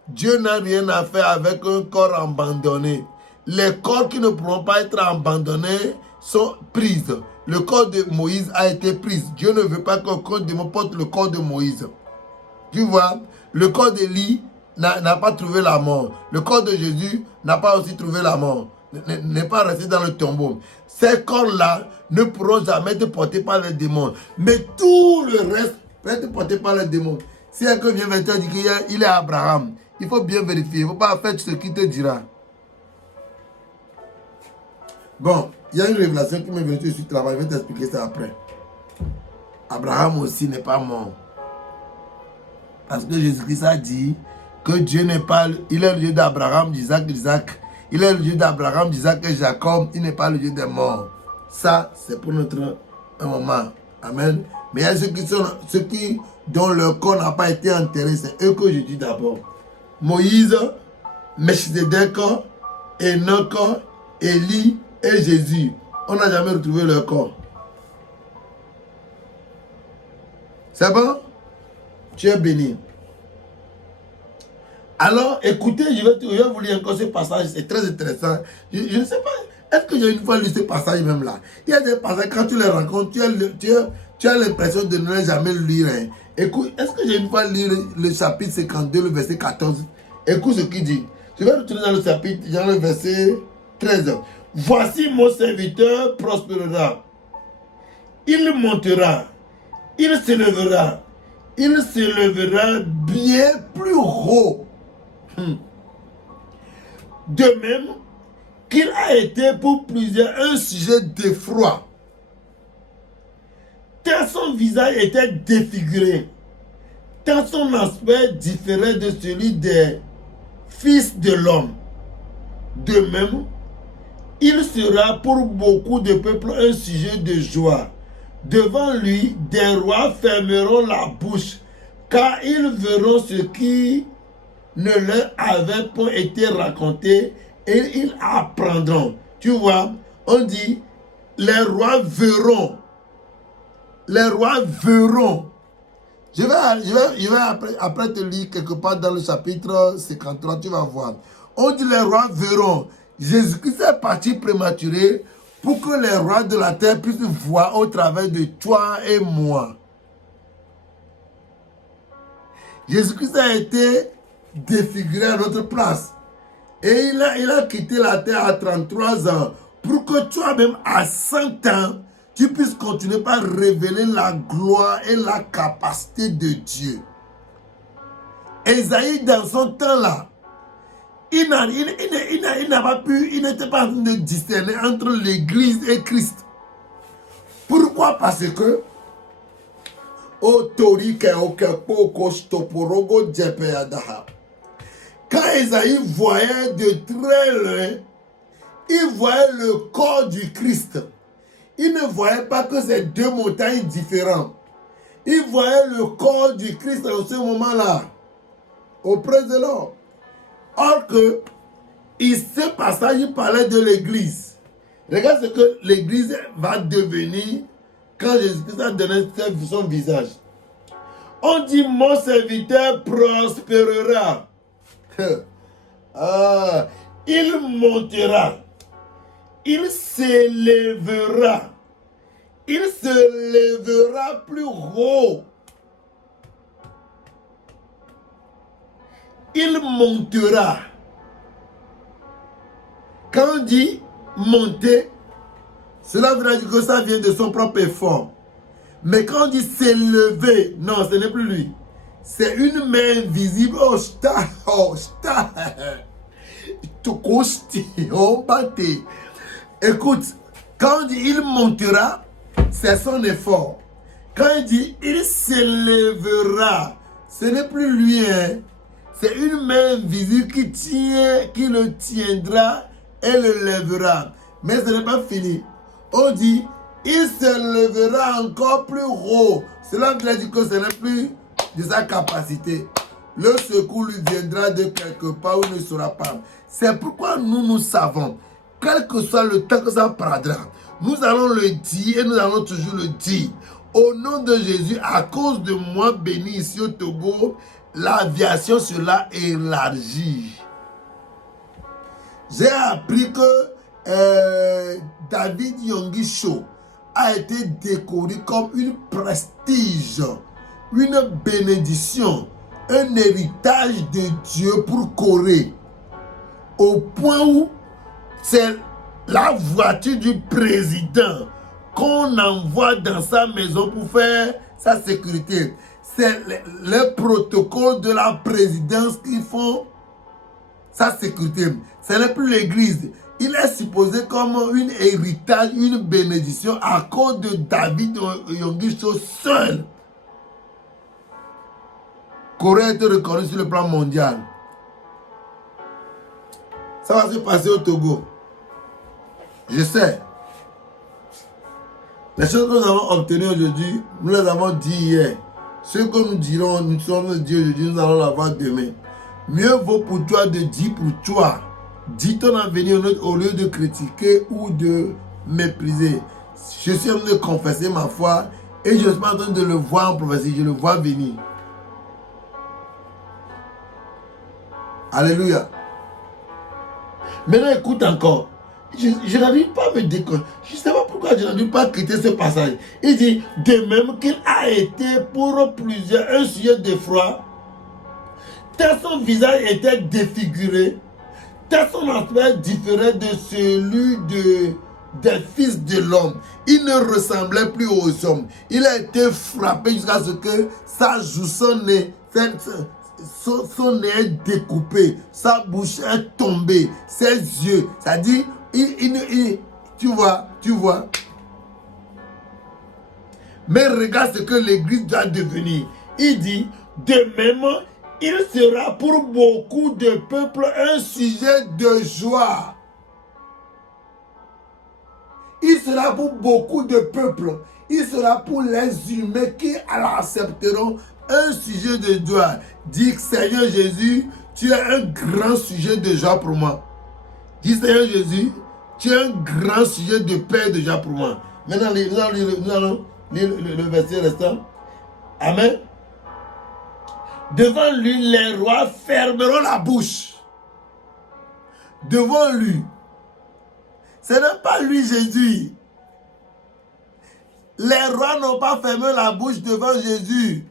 Dieu n'a rien à faire avec un corps abandonné. Les corps qui ne pourront pas être abandonnés sont pris. Le corps de Moïse a été pris. Dieu ne veut pas qu'aucun démon porte le corps de Moïse. Tu vois, le corps d'Élie n'a pas trouvé la mort. Le corps de Jésus n'a pas aussi trouvé la mort. N'est pas resté dans le tombeau. Ces corps-là ne pourront jamais être portés par les démons. Mais tout le reste peut être porté par les démons. Si quelqu'un vient vers toi et dit qu'il est Abraham, il faut bien vérifier. Il ne faut pas faire ce qu'il te dira. Bon, il y a une révélation qui m'est venue sur le travail. Je vais t'expliquer ça après. Abraham aussi n'est pas mort. Parce que Jésus-Christ a dit que Dieu n'est pas... Il est le Dieu d'Abraham, d'Isaac. Il est le Dieu d'Abraham, d'Isaac et Jacob. Il n'est pas le Dieu des morts. Ça, c'est pour notre moment. Amen. Mais il y a ceux qui dont leur corps n'a pas été enterré. C'est eux que je dis d'abord. Moïse, Melchizedek, Enoch, Élie et Jésus. On n'a jamais retrouvé leur corps. C'est bon? Tu es béni. Alors, écoutez, je vais vous lire encore ce passage, c'est très intéressant. Je ne sais pas, est-ce que j'ai une fois lu ce passage même là? Il y a des passages, quand tu les rencontres, tu as l'impression de ne les jamais lire. Hein. Écoute, est-ce que j'ai une fois lu le chapitre 52, le verset 14? Écoute ce qu'il dit. Je vais retourner dans le chapitre, dans le verset 13. Voici mon serviteur prospérera. Il montera. Il s'élèvera. Il s'élèvera bien plus haut. De même qu'il a été pour plusieurs un sujet d'effroi. Tant son visage était défiguré, tant son aspect différait de celui des fils de l'homme. De même, il sera pour beaucoup de peuples un sujet de joie. Devant lui, des rois fermeront la bouche. car ils verront ce qui ne leur avait pas été raconté et ils apprendront. Tu vois, on dit, les rois verront. Les rois verront. Je vais après te lire quelque part dans le chapitre 53, tu vas voir. On dit les rois verront. Jésus-Christ est parti prématuré pour que les rois de la terre puissent voir au travers de toi et moi. Jésus-Christ a été défiguré à notre place. Et il a quitté la terre à 33 ans pour que toi-même à 100 ans, tu puisses continuer par révéler la gloire et la capacité de Dieu. Ésaïe, dans son temps-là, il n'était pas en train de discerner entre l'Église et Christ. Pourquoi? Parce que quand Ésaïe voyait de très loin, il voyait le corps du Christ. Il ne voyait pas que c'est deux montagnes différentes. Il voyait le corps du Christ en ce moment-là, auprès de l'homme. Or que, ce passage, il parlait de l'Église. Regarde ce que l'Église va devenir quand Jésus-Christ a donné son visage. On dit, mon serviteur prospérera. Il montera. Il s'élèvera. Il se lèvera plus haut. Il montera. Quand on dit monter, cela veut dire que ça vient de son propre effort. Mais quand on dit s'élever, non, ce n'est plus lui. C'est une main visible. Écoute, quand on dit il montera, c'est son effort. Quand il dit il s'élèvera, ce n'est plus lui, hein. C'est une main visible qui le tiendra et le lèvera. Mais ce n'est pas fini. On dit il se lèvera encore plus haut. Cela veut dire que ce n'est plus de sa capacité. Le secours lui viendra de quelque part où il ne sera pas. C'est pourquoi nous savons, quel que soit le temps que ça prendra, nous allons le dire et nous allons toujours le dire. Au nom de Jésus, à cause de moi béni ici au Togo, l'aviation sera élargie. J'ai appris que David Yongisho a été décoré comme une prestige, une bénédiction, un héritage de Dieu pour Corée. Au point où c'est la voiture du président qu'on envoie dans sa maison pour faire sa sécurité. C'est le protocole de la présidence qui font sa sécurité. Ce n'est plus l'église. Il est supposé comme un héritage, une bénédiction à cause de David Yongisho seul. Corée a été reconnue sur le plan mondial. Ça va se passer au Togo. Je sais. Les choses que nous allons obtenir aujourd'hui, nous les avons dit hier. Ce que nous dirons, nous sommes Dieu aujourd'hui, nous allons l'avoir demain. Mieux vaut pour toi de dire pour toi. Dis ton avenir au lieu de critiquer ou de mépriser. Je suis en train de confesser ma foi et je ne suis pas en train de le voir en prophétie, je le vois venir. Alléluia. Maintenant, écoute encore. Je n'arrive pas à me déconner. Je ne sais pas pourquoi je n'arrive pas à quitter ce passage. Il dit, de même qu'il a été pour plusieurs un sujet d'effroi, tel son visage était défiguré, tel son aspect différait de celui des fils de l'homme. Il ne ressemblait plus aux hommes. Il a été frappé jusqu'à ce que sa joue, son nez est découpé, sa bouche est tombée, ses yeux, ça dit, tu vois. Mais regarde ce que l'église doit devenir. Il dit, de même, il sera pour beaucoup de peuples un sujet de joie. Il sera pour beaucoup de peuples. Il sera pour les humains qui l'accepteront un sujet de joie. Dis, Seigneur Jésus, tu es un grand sujet de joie pour moi. Dis, Seigneur Jésus, tu es un grand sujet de paix et de joie pour moi. Maintenant, nous allons lire le verset restant. Amen. Devant lui, les rois fermeront la bouche. Devant lui. Ce n'est pas lui, Jésus. Les rois n'ont pas fermé la bouche devant Jésus.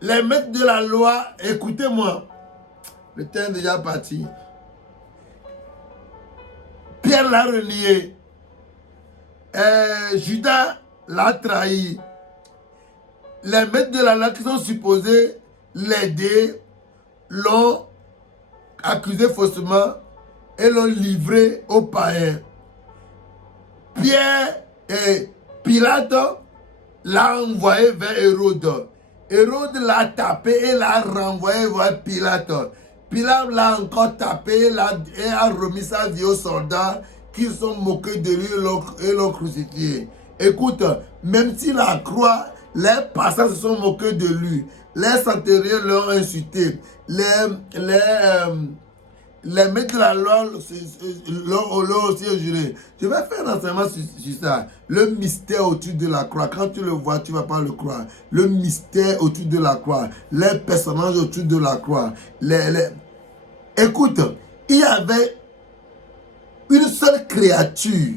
Les maîtres de la loi, écoutez-moi. Le temps est déjà parti. Pierre l'a renié. Judas l'a trahi. Les maîtres de la loi qui sont supposés l'aider l'ont accusé faussement et l'ont livré aux païens. Pierre et Pilate l'a envoyé vers Hérode. Hérode l'a tapé et l'a renvoyé vers Pilate. Pilate l'a encore tapé et a remis sa vie aux soldats qui sont moqués de lui et l'ont crucifié. Écoute, même si la croix, les passants se sont moqués de lui, les centurions l'ont insulté, les maîtres de la loi l'ont aussi juré. Je vais faire un enseignement sur ça. Le mystère autour de la croix. Quand tu le vois, tu ne vas pas le croire. Le mystère autour de la croix. Les personnages autour de la croix. Écoute, il y avait une seule créature.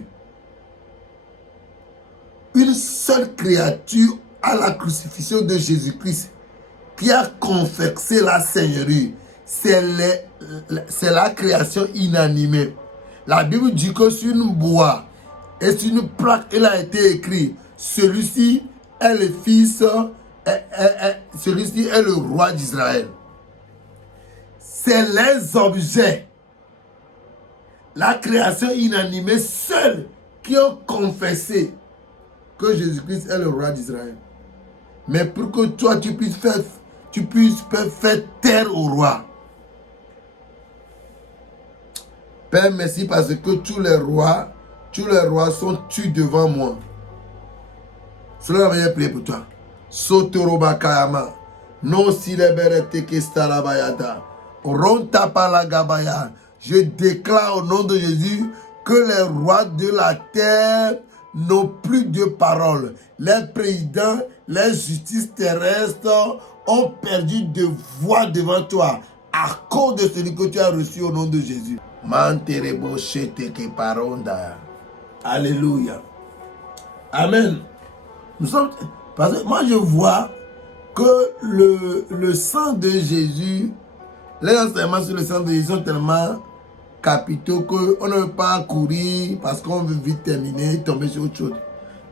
Une seule créature à la crucifixion de Jésus-Christ qui a confessé la Seigneurie. C'est la création inanimée. La Bible dit que sur une bois et sur une plaque, il a été écrit, celui-ci est le fils, celui-ci est le roi d'Israël. C'est les objets, la création inanimée seule qui ont confessé que Jésus-Christ est le roi d'Israël. Mais pour que toi tu puisses faire taire au roi. Père, merci parce que tous les rois sont tués devant moi. Cela va prier pour toi. Sotoroba Kayama. Non si les berete kestarabayata. Ronta palagabaya. Je déclare au nom de Jésus que les rois de la terre n'ont plus de parole. Les présidents, les justices terrestres ont perdu de voix devant toi à cause de celui que tu as reçu au nom de Jésus. Alléluia. Amen. Parce que moi je vois que le sang de Jésus, les enseignements sur le sang de Jésus sont tellement capitaux qu'on ne veut pas courir parce qu'on veut vite terminer, tomber sur autre chose.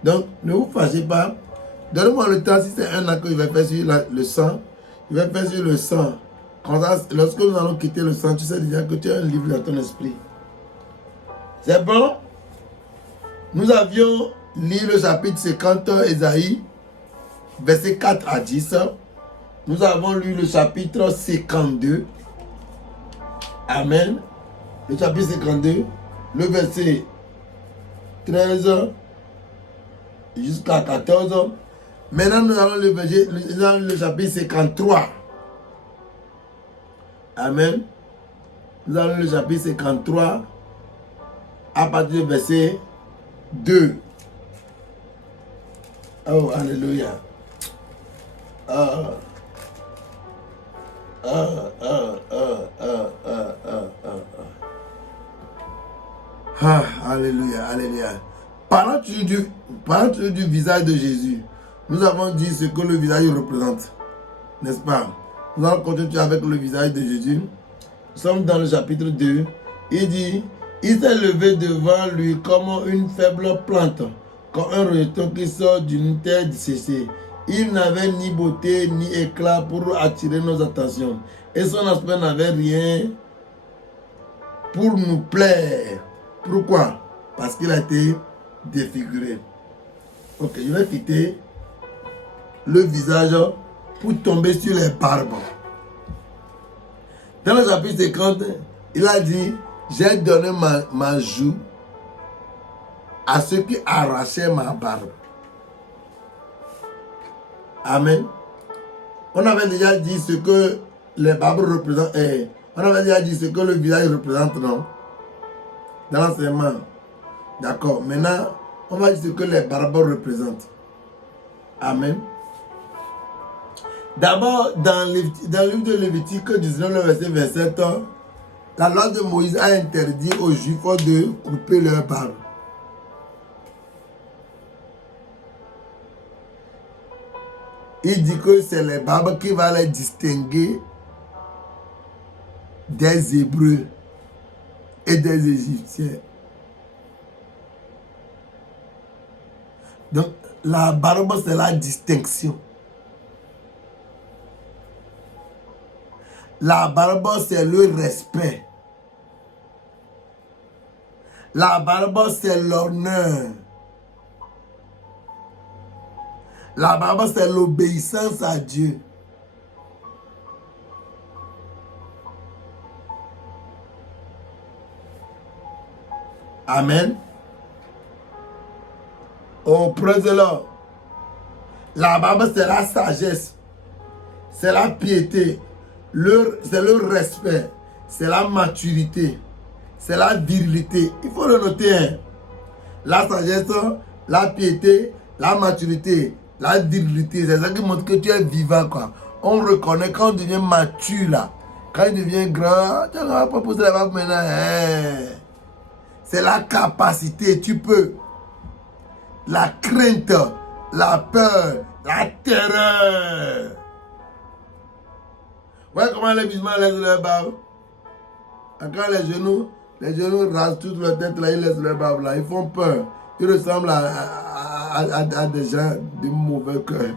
Donc ne vous fâchez pas. Donnez-moi le temps, si c'est un an que je vais faire sur le sang, je vais faire sur le sang. Quand ça, lorsque nous allons quitter le sang, tu sais déjà que tu as un livre dans ton esprit. C'est bon? Nous avions lu le chapitre 50 Ésaïe, verset 4 à 10. Nous avons lu le chapitre 52. Amen. Le chapitre 52, le verset 13 jusqu'à 14. Maintenant, nous allons le chapitre 53. Amen. Nous allons le chapitre 53 à partir du verset 2. Oh, alléluia. Alléluia, alléluia. Parlant du visage de Jésus, nous avons dit ce que le visage représente. N'est-ce pas? Nous allons continuer avec le visage de Jésus. Nous sommes dans le chapitre 2. Il dit, il s'est levé devant lui comme une faible plante, comme un rejeton qui sort d'une terre desséchée. Il n'avait ni beauté ni éclat pour attirer nos attentions. Et son aspect n'avait rien pour nous plaire. Pourquoi? Parce qu'il a été défiguré. Ok, je vais quitter le visage pour tomber sur les barbes. Dans le chapitre 50, il a dit, j'ai donné ma joue à ceux qui arrachaient ma barbe. Amen. On avait déjà dit ce que les barbes représentent. On avait déjà dit ce que le village représente, non? Dans l'enseignement. D'accord. Maintenant, on va dire ce que les barbes représentent. Amen. D'abord, dans le livre de Lévitique 19, le verset 27, la loi de Moïse a interdit aux Juifs de couper leurs barbes. Il dit que c'est les barbes qui vont les distinguer des Hébreux et des Égyptiens. Donc, la barbe, c'est la distinction. La barbe, c'est le respect. La barbe, c'est l'honneur. La barbe, c'est l'obéissance à Dieu. Amen. Oh, praise the Lord. La barbe, c'est la sagesse. C'est la piété. C'est le respect. C'est la maturité. C'est la virilité. Il faut le noter. Hein. La sagesse, la piété, la maturité, la virilité. C'est ça qui montre que tu es vivant, quoi. On reconnaît quand on devient mature, là. Quand il devient grand, tu ne vas pas poser la barbe maintenant. Hein. C'est la capacité. Tu peux. La crainte, la peur, la terreur. Ouais, comment les musulmans laissent leur barbe. Quand les genoux rasent toute leur tête, là, ils laissent leur barbe là. Ils font peur. Ils ressemblent à des gens de mauvais cœur.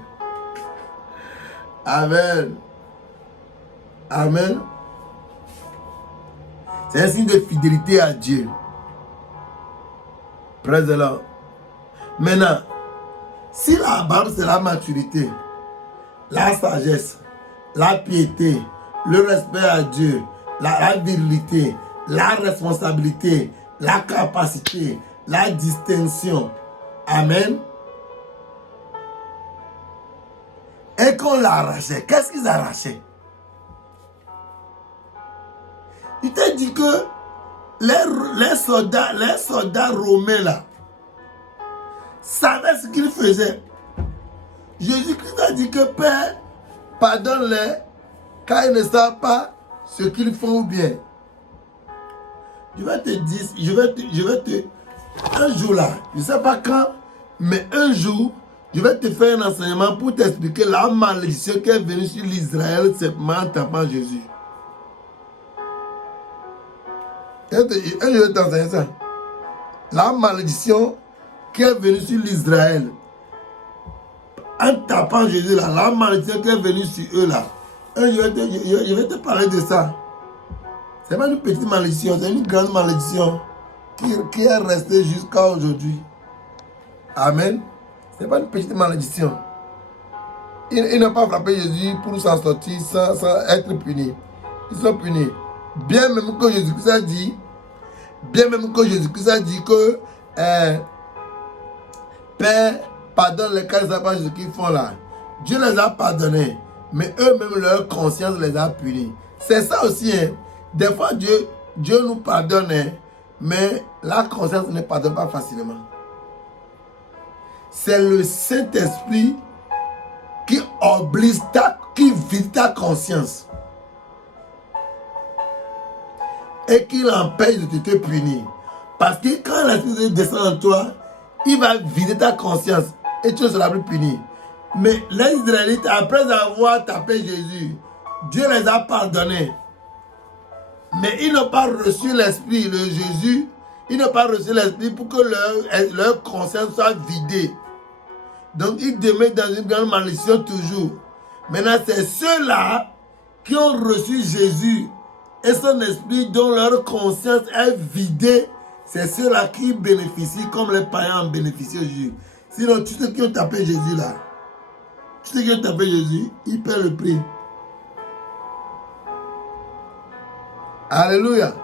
Amen. Amen. C'est un signe de fidélité à Dieu. Praise the Lord. Maintenant, si la barbe c'est la maturité, la sagesse, la piété, le respect à Dieu, la virilité, la responsabilité, la capacité, la distinction. Amen. Et qu'on l'arrachait. Qu'est-ce qu'ils arrachaient? Il t'a dit que les soldats romains là, savaient ce qu'ils faisaient. Jésus-Christ a dit que Père, pardonne-les, car ils ne savent pas ce qu'ils font ou bien. Je vais te dire, un jour là, je ne sais pas quand, mais un jour, je vais te faire un enseignement pour t'expliquer la malédiction qui est venue sur l'Israël simplement en tapant Jésus. Un jour, je vais t'enseigner ça. La malédiction qui est venue sur l'Israël en tapant Jésus là, la malédiction qui est venue sur eux là. Je vais te parler de ça. Ce n'est pas une petite malédiction, c'est une grande malédiction qui est restée jusqu'à aujourd'hui. Amen. Ce n'est pas une petite malédiction. Ils n'ont pas frappé Jésus pour s'en sortir sans être punis. Ils sont punis. Bien même que Jésus-Christ a dit, que Père, pardonne les cas de ce qu'ils font là. Dieu les a pardonnés, mais eux-mêmes, leur conscience les a punis. C'est ça aussi. Hein. Des fois, Dieu nous pardonne, hein, mais la conscience ne pardonne pas facilement. C'est le Saint-Esprit qui oblige qui vide ta conscience. Et qui l'empêche de te punir. Parce que quand l'Esprit descend en toi, il va vider ta conscience et tu ne seras plus puni. Mais les Israélites, après avoir tapé Jésus, Dieu les a pardonnés. Mais ils n'ont pas reçu l'Esprit, le Jésus. Ils n'ont pas reçu l'Esprit pour que leur conscience soit vidée. Donc ils demeurent dans une grande malédiction toujours. Maintenant, c'est ceux-là qui ont reçu Jésus et son esprit dont leur conscience est vidée. C'est ceux-là qui bénéficient comme les païens en bénéficient aujourd'hui. Sinon, tous ceux qui ont tapé Jésus là, tous ceux qui ont tapé Jésus, ils paient le prix. Alléluia.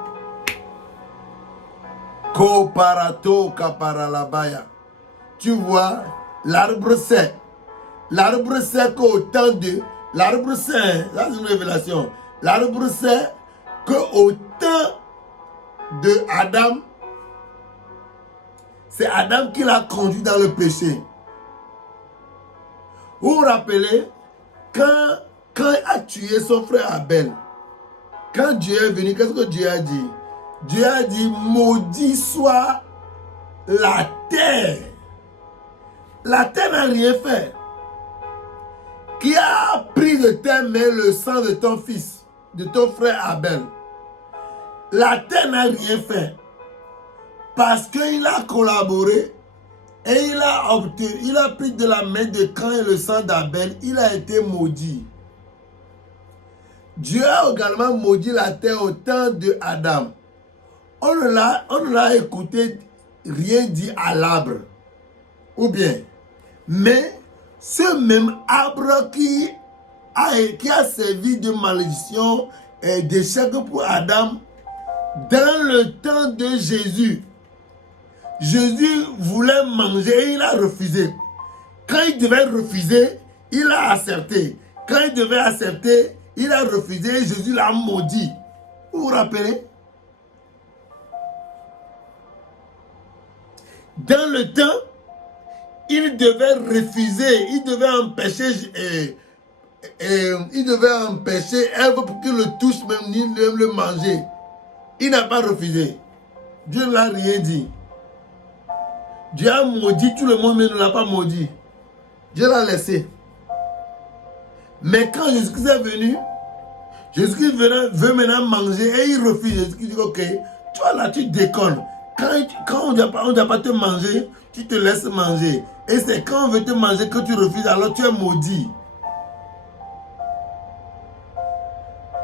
Koparato kaparalabaya. Tu vois, l'arbre sec. L'arbre sec au temps L'arbre sait, ça c'est une révélation. L'arbre sait qu'au temps de Adam, c'est Adam qui l'a conduit dans le péché. Vous vous rappelez, quand il a tué son frère Abel, quand Dieu est venu, qu'est-ce que Dieu a dit? Dieu a dit, maudit soit la terre. La terre n'a rien fait. Qui a pris de tes mains le sang de ton fils, de ton frère Abel? La terre n'a rien fait. Parce qu'il a collaboré et il a pris de la main de Caïn et le sang d'Abel, il a été maudit. Dieu a également maudit la terre au temps de Adam. On ne l'a écouté rien dit à l'arbre. Ou bien, mais ce même arbre qui a servi de malédiction et d'échec pour Adam, dans le temps de Jésus, Jésus voulait manger et il a refusé. Quand il devait refuser, il a accepté. Quand il devait accepter, il a refusé et Jésus l'a maudit. Vous vous rappelez? Dans le temps, il devait refuser, il devait empêcher Ève pour qu'il le touche même ni le manger. Il n'a pas refusé. Dieu ne l'a rien dit. Dieu a maudit tout le monde, mais ne l'a pas maudit. Dieu l'a laissé. Mais quand Jésus-Christ est venu, Jésus-Christ veut maintenant manger et il refuse. Jésus-Christ dit, ok, toi là tu déconnes. Quand on ne doit pas te manger, tu te laisses manger. Et c'est quand on veut te manger que tu refuses, alors tu es maudit.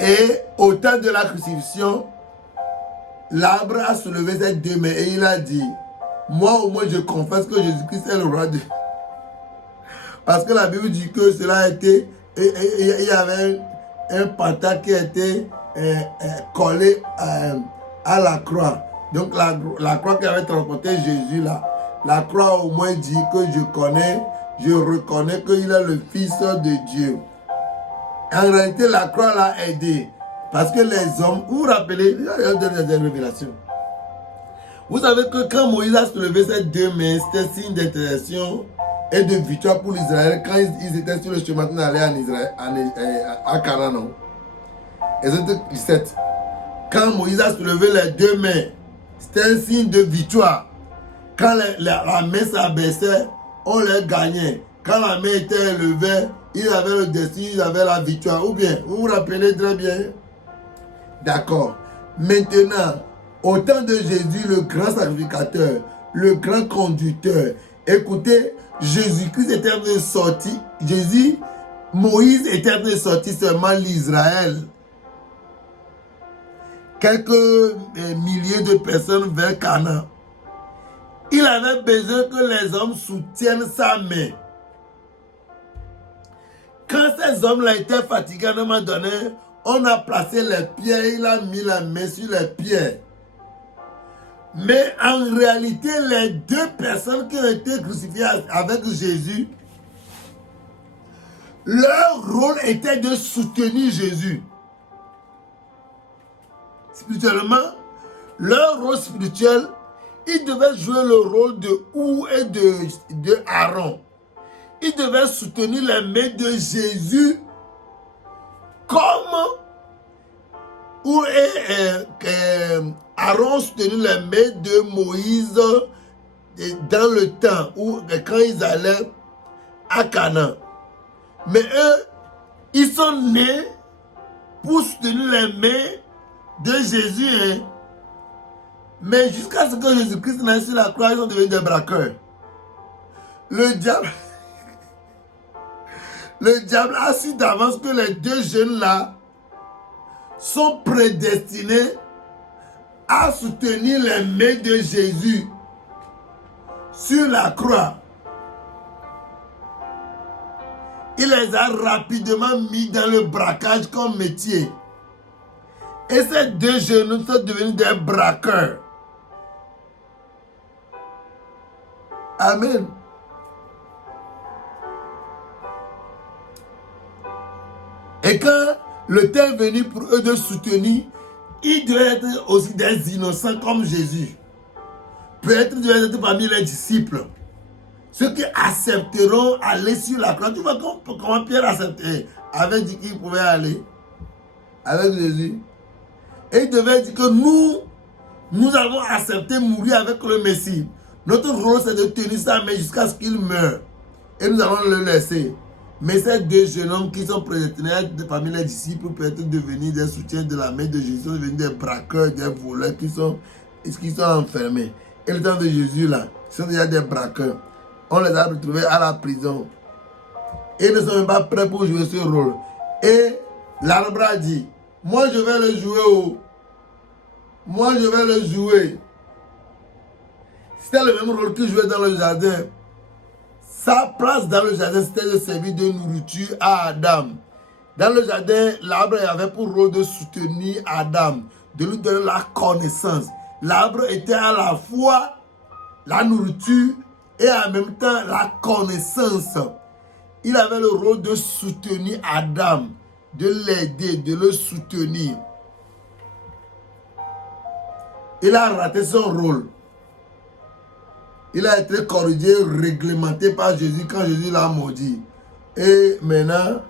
Et au temps de la crucifixion, l'arbre a soulevé ses deux mains et il a dit, moi au moins je confesse que Jésus-Christ est le roi de... Parce que la Bible dit que cela a été... Il y avait un pantalon qui était collé à la croix. Donc la croix qui avait transporté Jésus là. La croix au moins dit que je reconnais qu'il est le Fils de Dieu. En réalité, la croix l'a aidé. Parce que les hommes, vous vous rappelez, il y a des révélations. Vous savez que quand Moïse a soulevé ses deux mains, c'était signe d'intercession et de victoire pour l'Israël quand ils étaient sur le chemin d'aller en Israël, à Canaan. Exode 17. Quand Moïse a soulevé les deux mains, c'était un signe de victoire. Quand la main s'abaissait, on les gagnait. Quand la main était élevée, ils avaient le destin, ils avaient la victoire. Ou bien, vous vous rappelez très bien? D'accord. Maintenant, au temps de Jésus, le grand sacrificateur, le grand conducteur, écoutez, Jésus-Christ était en train de sortir. Moïse était en train de sortir seulement l'Israël. Quelques milliers de personnes vers Canaan. Il avait besoin que les hommes soutiennent sa main. Quand ces hommes-là étaient fatigués à un moment donné, on a placé les pieds, il a mis la main sur les pieds. Mais en réalité, les deux personnes qui ont été crucifiées avec Jésus, leur rôle était de soutenir Jésus. Spirituellement, leur rôle spirituel, ils devaient jouer le rôle de Hou et de Aaron. Ils devaient soutenir les mains de Jésus comme Hou et Aaron soutenu les mains de Moïse dans le temps où quand ils allaient à Canaan. Mais eux, ils sont nés pour soutenir les mains de Jésus. Hein. Mais jusqu'à ce que Jésus-Christ n'aille sur la croix, ils sont devenus des braqueurs. Le diable a su d'avance que les deux jeunes-là sont prédestinés à soutenir les mains de Jésus sur la croix. Il les a rapidement mis dans le braquage comme métier. Et ces deux jeunes sont devenus des braqueurs. Amen. Et quand le temps est venu pour eux de soutenir, ils devaient être aussi des innocents comme Jésus. Peut-être ils devaient être parmi les disciples. Ceux qui accepteront aller sur la croix. Tu vois comment Pierre acceptait, avait dit qu'il pouvait aller avec Jésus. Et il devait dire que nous avons accepté mourir avec le Messie. Notre rôle, c'est de tenir sa main jusqu'à ce qu'il meure. Et nous allons le laisser. Mais ces deux jeunes hommes qui sont prédestinés parmi les disciples peut-être devenir des soutiens de la main de Jésus, sont devenus des braqueurs, des voleurs qui sont enfermés. Et le temps de Jésus, là, ils sont déjà des braqueurs. On les a retrouvés à la prison. Et ils ne sont même pas prêts pour jouer ce rôle. Et l'arbre a dit, moi je vais le jouer. Moi je vais le jouer. C'était le même rôle qu'il jouait dans le jardin. Sa place dans le jardin, c'était de servir de nourriture à Adam. Dans le jardin, l'arbre avait pour rôle de soutenir Adam, de lui donner la connaissance. L'arbre était à la fois la nourriture et en même temps la connaissance. Il avait le rôle de soutenir Adam, de l'aider, de le soutenir. Il a raté son rôle. Il a été corrigé, réglementé par Jésus quand Jésus l'a maudit. Et maintenant,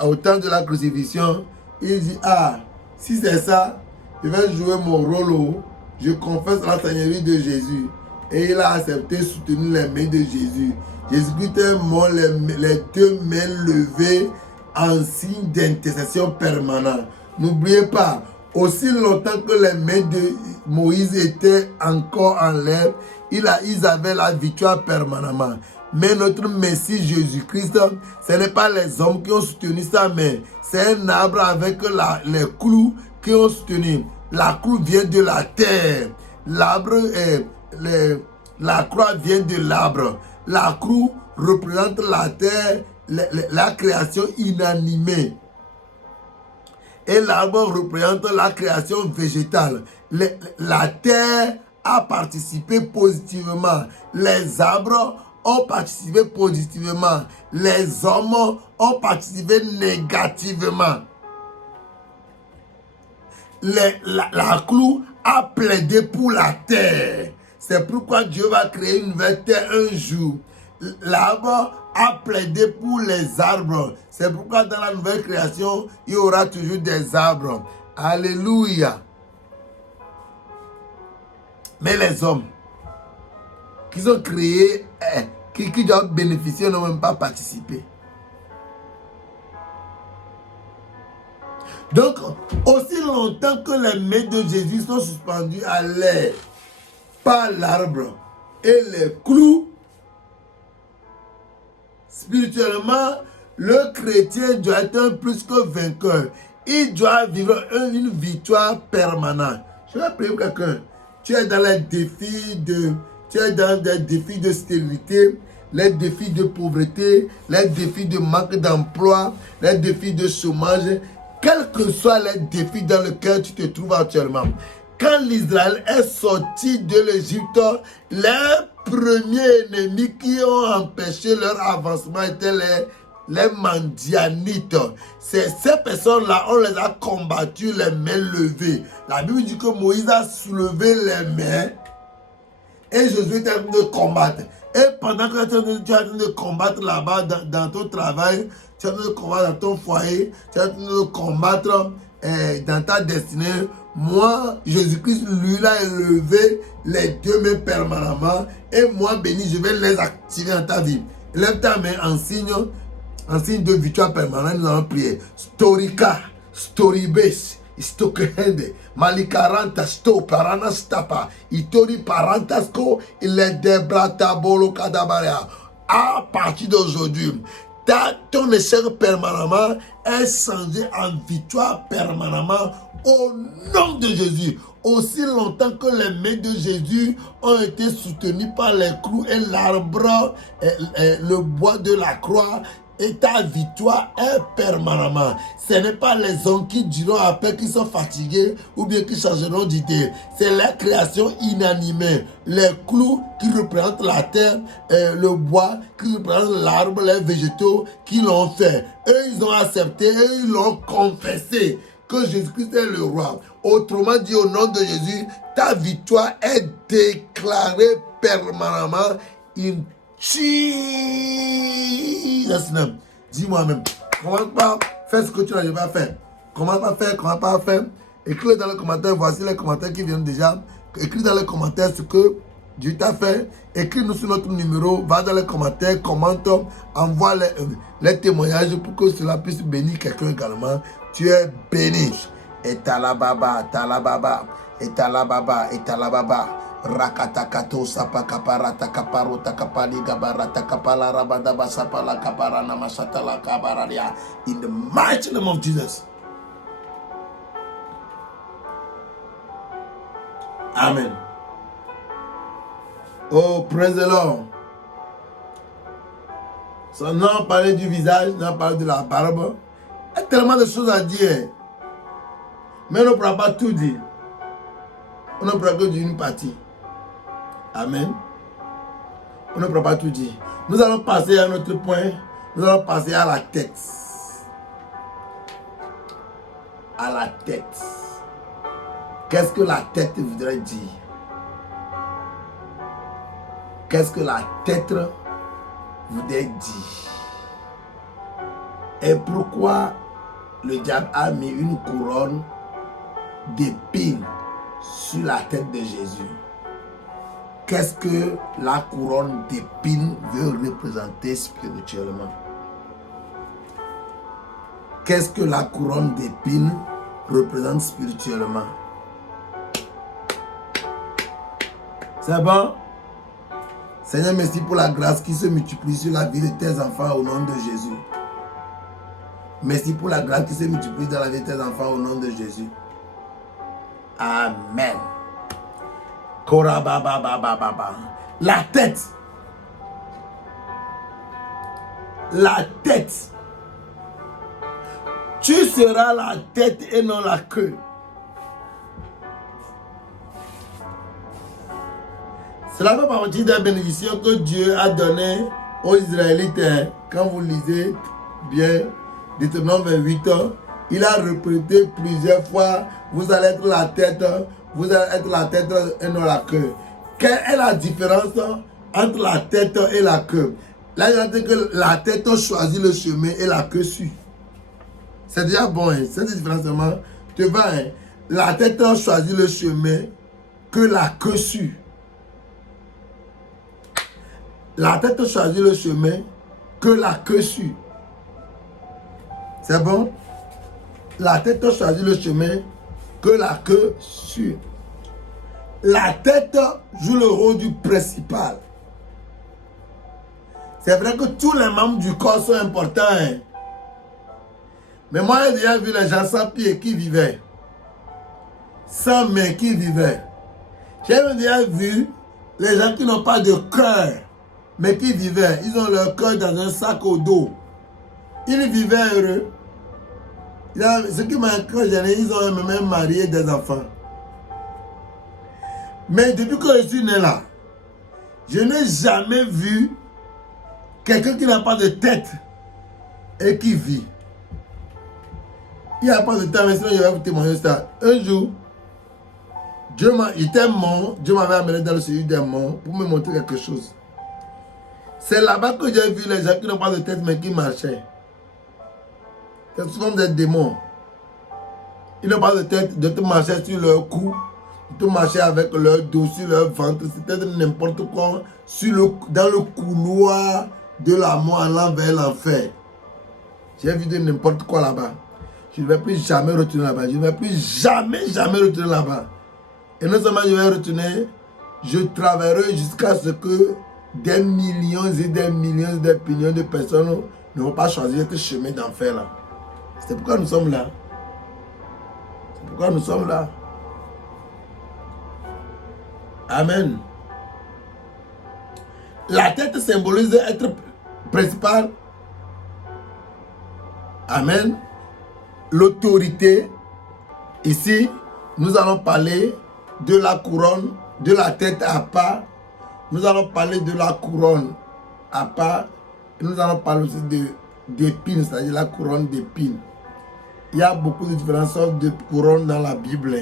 au temps de la crucifixion, il dit, si c'est ça, je vais jouer mon rôle. Je confesse la seigneurie de Jésus. Et il a accepté de soutenir les mains de Jésus. Jésus-Christ est mort, les deux mains levées en signe d'intercession permanente. N'oubliez pas, aussi longtemps que les mains de Moïse étaient encore en l'air, ils avaient la victoire permanemment. Mais notre Messie Jésus-Christ, ce n'est pas les hommes qui ont soutenu sa main. C'est un arbre avec les clous qui ont soutenu. La clou vient de la terre. L'arbre, la croix vient de l'arbre. La clou représente la terre, la création inanimée. Et l'arbre représente la création végétale. La terre a participé positivement. Les arbres ont participé positivement. Les hommes ont participé négativement. La clou a plaidé pour la terre. C'est pourquoi Dieu va créer une nouvelle terre un jour. L'arbre a plaidé pour les arbres. C'est pourquoi dans la nouvelle création, il y aura toujours des arbres. Alléluia. Mais les hommes qui sont créés, qui doivent bénéficier, n'ont même pas participé. Donc, aussi longtemps que les mains de Jésus sont suspendues à l'air par l'arbre et les clous, spirituellement, le chrétien doit être un plus que vainqueur. Il doit vivre une victoire permanente. Je vais prier pour quelqu'un. Tu es dans les défis des défis de stérilité, les défis de pauvreté, les défis de manque d'emploi, les défis de chômage, quels que soient les défis dans lesquels tu te trouves actuellement. Quand l'Israël est sorti de l'Égypte, les premiers ennemis qui ont empêché leur avancement étaient les Mandianites. Ces personnes-là, on les a combattues les mains levées. La Bible dit que Moïse a soulevé les mains et Josué était en train de combattre. Et pendant que tu es en train de combattre là-bas dans ton travail, tu es en train de combattre dans ton foyer, tu es en train de combattre dans ta destinée, moi, Jésus-Christ, lui, il a élevé les deux mains permanemment. Et moi, béni, je vais les activer dans ta vie. Lève ta main en signe de victoire permanente. Nous allons prier. Storika, Storibes, Stokehende, Malikaranta, Stoparana, Stapa, Itori Parantasco, il est Debrata Bolo Kadabarea. À partir d'aujourd'hui, ton échec permanemment est changé en victoire permanemment au nom de Jésus. Aussi longtemps que les mains de Jésus ont été soutenues par les clous et l'arbre, le bois de la croix et ta victoire est permanemment. Ce n'est pas les hommes qui diront après qu'ils sont fatigués ou bien qui changeront d'idée. C'est la création inanimée. Les clous qui représentent la terre, le bois qui représente l'arbre, les végétaux qui l'ont fait. Eux, ils ont accepté et ils l'ont confessé que Jésus-Christ est le roi. Autrement dit, au nom de Jésus, ta victoire est déclarée permanemment in Jesus' name. Dis-moi même, comment pas faire ce que tu n'as pas fait? Comment pas faire? Écris dans les commentaires, voici les commentaires qui viennent déjà. Écris dans les commentaires ce que Dieu t'a fait. Écris-nous sur notre numéro, va dans les commentaires, commente, envoie les témoignages pour que cela puisse bénir quelqu'un également. Tu es béni. Et talababa, talababa, et talababa, et talababa. Rakatakato sapakapara takaparo takapali gabara takapala rabadaba sapala kapara namashatala kabararia. In the mighty name of Jesus. Amen. Oh, praise the Lord. So, nous avons parlé du visage, nous avons parlé de la barbe. Il y a tellement de choses à dire. Mais on ne pourra pas tout dire. On ne pourra que dire une partie. Amen. On ne pourra pas tout dire. Nous allons passer à un autre point. Nous allons passer à la tête. À la tête. Qu'est-ce que la tête voudrait dire? Qu'est-ce que la tête voudrait dire? Et pourquoi le diable a mis une couronne d'épines sur la tête de Jésus? Qu'est-ce que la couronne d'épines veut représenter spirituellement? Qu'est-ce que la couronne d'épines représente spirituellement? C'est bon? Seigneur, merci pour la grâce qui se multiplie sur la vie de tes enfants au nom de Jésus. Merci pour la grâce qui se multiplie dans la vie de tes enfants au nom de Jésus. Amen. La tête. La tête. Tu seras la tête et non la queue. Cela fait partie des bénédictions que Dieu a données aux Israélites. Quand vous lisez bien Deutéronome 28, il a répété plusieurs fois, vous allez être la tête, vous allez être la tête et non la queue. Quelle est la différence entre la tête et la queue? Là, il a dit que la tête choisit le chemin et la queue suit. C'est déjà bon, hein? C'est différent seulement. Tu vois, hein? La tête choisit le chemin que la queue suit. La tête choisit le chemin que la queue suit. C'est bon? La tête choisit le chemin que la queue suit. La tête joue le rôle du principal. C'est vrai que tous les membres du corps sont importants. Hein? Mais moi, j'ai déjà vu les gens sans pieds qui vivaient. Sans mains qui vivaient. J'ai déjà vu les gens qui n'ont pas de cœur, mais qui vivaient. Ils ont leur cœur dans un sac au dos. Ils vivaient heureux. Ce qui m'a encouragé, ils ont même marié des enfants. Mais depuis que je suis né là, je n'ai jamais vu quelqu'un qui n'a pas de tête et qui vit. Il n'y a pas de temps, mais sinon je vais vous témoigner ça. Un jour, Dieu m'avait amené dans le séjour des morts pour me montrer quelque chose. C'est là-bas que j'ai vu les gens qui n'ont pas de tête mais qui marchaient. C'est souvent des démons. Ils n'ont pas de tête, de te marcher sur leur cou, de te marcher avec leur dos, sur leur ventre, c'était n'importe quoi, dans le couloir de la mort allant vers l'enfer. J'ai vu de n'importe quoi là-bas. Je ne vais plus jamais retourner là-bas. Je ne vais plus jamais retourner là-bas. Et non seulement je vais retourner, je travaillerai jusqu'à ce que des millions et des millions et des millions de personnes ne vont pas choisir ce chemin d'enfer là. C'est pourquoi nous sommes là. C'est pourquoi nous sommes là. Amen. La tête symbolise être principal. Amen. L'autorité. Ici, nous allons parler de la couronne, de la tête à part. Nous allons parler de la couronne à part. Et nous allons parler aussi d'épines, c'est-à-dire la couronne d'épines. Il y a beaucoup de différentes sortes de couronnes dans la Bible.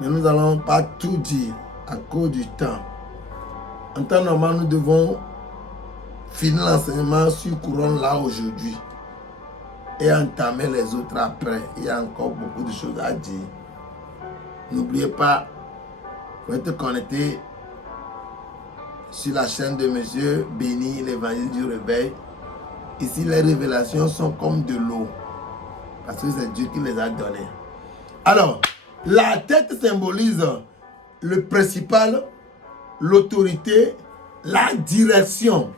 Mais nous n'allons pas tout dire à cause du temps. En temps normal, nous devons finir l'enseignement sur couronne là aujourd'hui et entamer les autres après. Il y a encore beaucoup de choses à dire. N'oubliez pas, vous êtes connecté sur la chaîne de Monsieur Béni, l'évangile du réveil. Ici, les révélations sont comme de l'eau. Parce que c'est Dieu qui les a données. Alors, la tête symbolise le principal, l'autorité, la direction,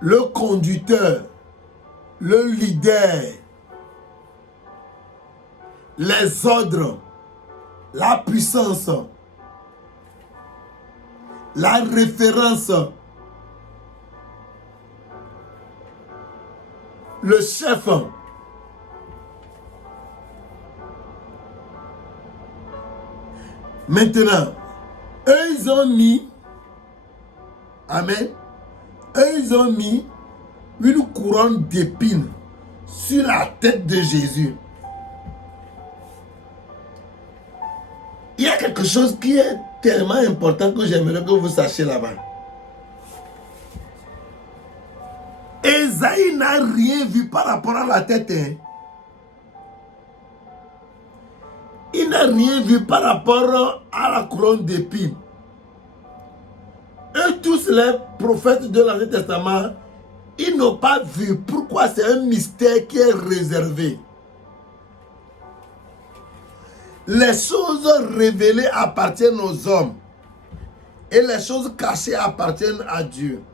le conducteur, le leader, les ordres, la puissance, la référence, le chef. Maintenant, eux, ils ont mis, amen, eux, ils ont mis une couronne d'épines sur la tête de Jésus. Il y a quelque chose qui est tellement important que j'aimerais que vous sachiez là-bas. Esaïe n'a rien vu par rapport à la tête. Hein. Il n'a rien vu par rapport à la couronne d'épines. Eux tous les prophètes de l'Ancien Testament, ils n'ont pas vu. Pourquoi? C'est un mystère qui est réservé. Les choses révélées appartiennent aux hommes. Et les choses cachées appartiennent à Dieu.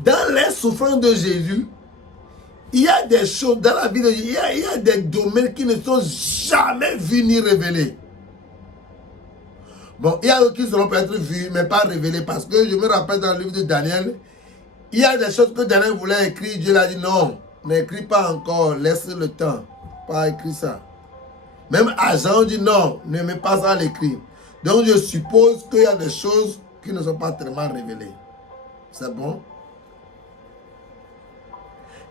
Dans les souffrances de Jésus, il y a des choses dans la vie de Jésus, il y a des domaines qui ne sont jamais vus ni révélés. Bon, il y a d'autres qui seront peut-être vus, mais pas révélés. Parce que je me rappelle dans le livre de Daniel, il y a des choses que Daniel voulait écrire. Dieu l'a dit non, n'écris pas encore, laisse le temps. Pas écrire ça. Même à Jean, on dit non, ne mets pas ça à l'écrit. Donc je suppose qu'il y a des choses qui ne sont pas tellement révélées. C'est bon?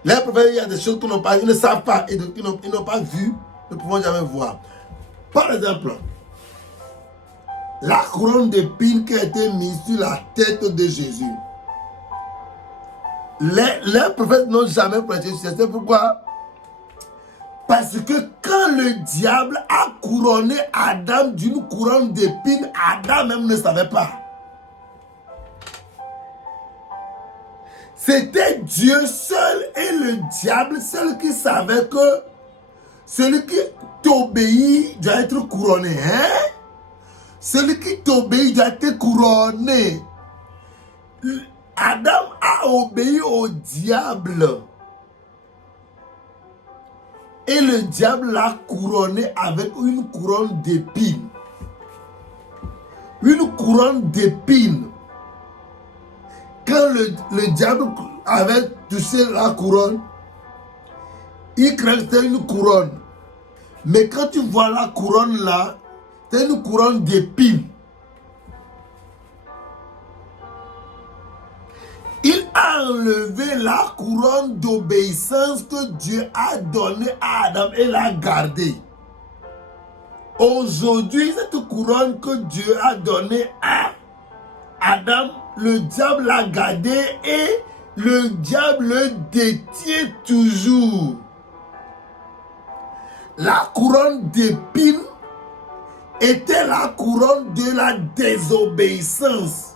Les prophètes, il y a des choses qu'ils n'ont pas, ils ne savent pas, et donc ils n'ont pas vu, ne pouvons jamais voir. Par exemple, la couronne d'épines qui a été mise sur la tête de Jésus. Les prophètes n'ont jamais prêché sur ça. C'est pourquoi? Parce que quand le diable a couronné Adam d'une couronne d'épines, Adam même ne savait pas. C'était Dieu seul et le diable seul qui savait que celui qui t'obéit doit être couronné. Hein? Celui qui t'obéit doit être couronné. Adam a obéi au diable. Et le diable l'a couronné avec une couronne d'épines. Une couronne d'épines. Quand le diable avait touché la couronne, il craignait que c'était une couronne. Mais quand tu vois la couronne là, c'est une couronne d'épines. Il a enlevé la couronne d'obéissance que Dieu a donnée à Adam et l'a gardée. Aujourd'hui, cette couronne que Dieu a donnée à Adam, le diable l'a gardée et le diable le détient toujours. La couronne d'épines était la couronne de la désobéissance.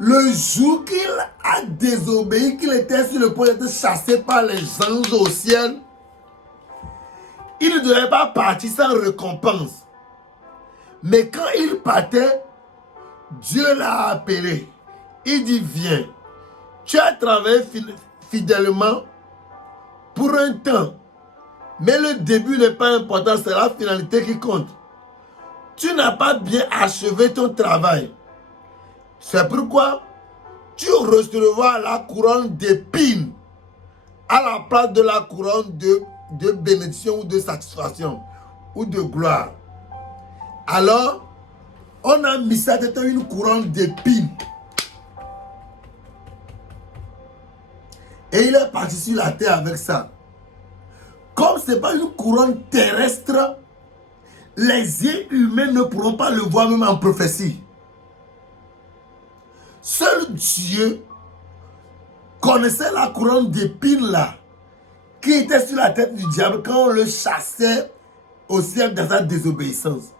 Le jour qu'il a désobéi, qu'il était sur le point d'être chassé par les anges au ciel, il ne devait pas partir sans récompense. Mais quand il partait, Dieu l'a appelé. Il dit, viens, tu as travaillé fidèlement pour un temps. Mais le début n'est pas important, c'est la finalité qui compte. Tu n'as pas bien achevé ton travail. C'est pourquoi tu recevras la couronne d'épines à la place de la couronne de bénédiction ou de satisfaction ou de gloire. Alors, on a mis ça dans une couronne d'épines. Et il est parti sur la terre avec ça. Comme ce n'est pas une couronne terrestre, les yeux humains ne pourront pas le voir même en prophétie. Seul Dieu connaissait la couronne d'épines là, qui était sur la tête du diable quand on le chassait au ciel dans sa désobéissance.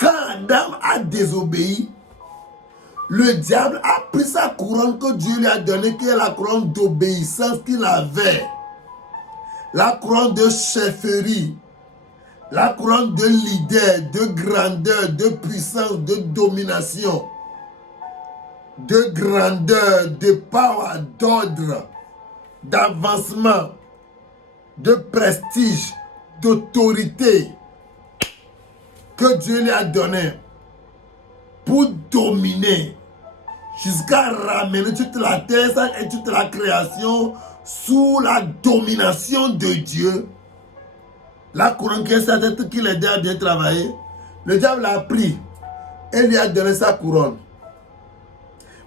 Quand Adam a désobéi, le diable a pris sa couronne que Dieu lui a donnée, qui est la couronne d'obéissance qu'il avait. La couronne de chefferie, la couronne de leader, de grandeur, de puissance, de domination, de grandeur, de power, d'ordre, d'avancement, de prestige, d'autorité que Dieu lui a donné pour dominer jusqu'à ramener toute la terre et toute la création sous la domination de Dieu. La couronne qui est sa tête, qui l'aidait à bien travailler, le diable l'a pris et lui a donné sa couronne.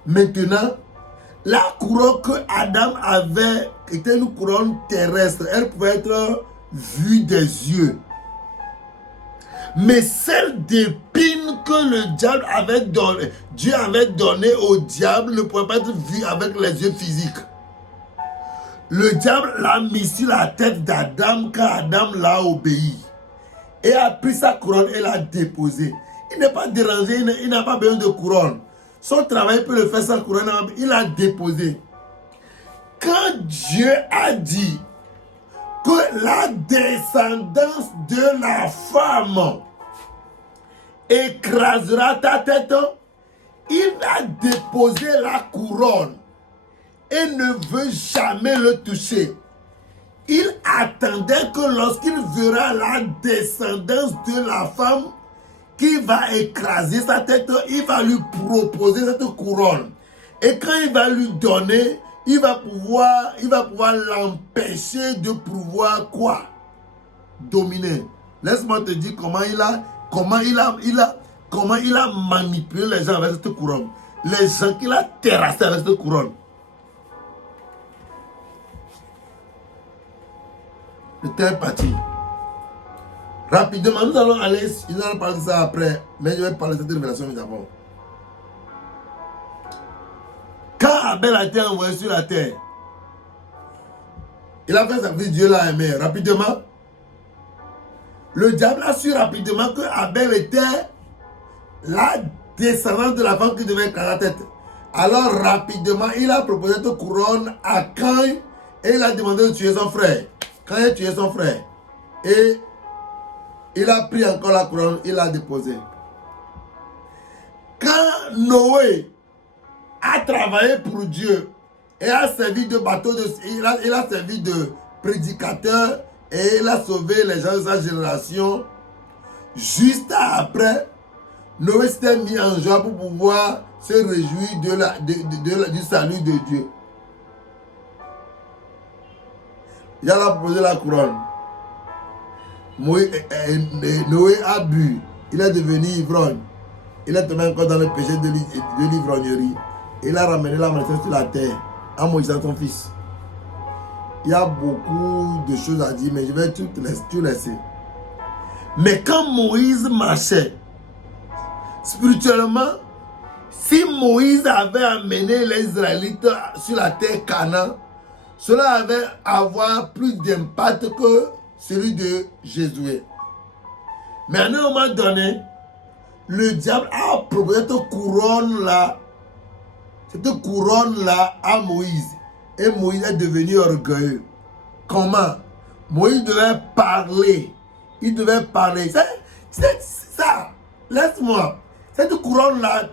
Maintenant, la couronne que Adam avait était une couronne terrestre. Elle pouvait être vue des yeux. Mais celle d'épines que le diable avait donné, Dieu avait donné au diable, ne pouvait pas être vue avec les yeux physiques. Le diable l'a mis sur la tête d'Adam quand Adam l'a obéi. Et a pris sa couronne et l'a déposée. Il n'est pas dérangé, il n'a pas besoin de couronne. Son travail peut le faire sans couronne, il l'a déposé. Quand Dieu a dit que la descendance de la femme écrasera ta tête, il a déposé la couronne et ne veut jamais le toucher. Il attendait que lorsqu'il verra la descendance de la femme qui va écraser sa tête, il va lui proposer cette couronne. Et quand il va lui donner, il va pouvoir l'empêcher de pouvoir quoi? Dominer. Laisse-moi te dire comment il a manipulé les gens avec cette couronne. Les gens qu'il a terrassés avec cette couronne. Le temps est parti. Rapidement, nous allons parler de ça après. Mais je vais parler de cette révélation d'abord. Quand Abel a été envoyé sur la terre, il a fait servir Dieu l'a aimé. Rapidement, le diable a su rapidement que Abel était la descendance de la femme qui devait écraser la tête. Alors rapidement, il a proposé cette couronne à Caïn et il a demandé de tuer son frère. Quand il a tué son frère, et il a pris encore la couronne, il l'a déposée. Quand Noé a travaillé pour Dieu et a servi de bateau, il a servi de prédicateur et il a sauvé les gens de sa génération, juste après, Noé s'était mis en joie pour pouvoir se réjouir du salut de Dieu. Il a proposé la couronne. Noé a bu. Il est devenu ivrogne. Il est tombé encore dans le péché de l'ivrognerie. Il a ramené la malédiction sur la terre en Moïse son fils. Il y a beaucoup de choses à dire, mais je vais tout laisser. Mais quand Moïse marchait, spirituellement, si Moïse avait amené les Israélites sur la terre Canaan, cela avait avoir plus d'impact que celui de Josué. Mais à un moment donné, le diable a proposé cette couronne-là à Moïse. Et Moïse est devenu orgueilleux. Comment? Moïse devait parler. Il devait parler. C'est ça. Laisse-moi. Cette couronne-là,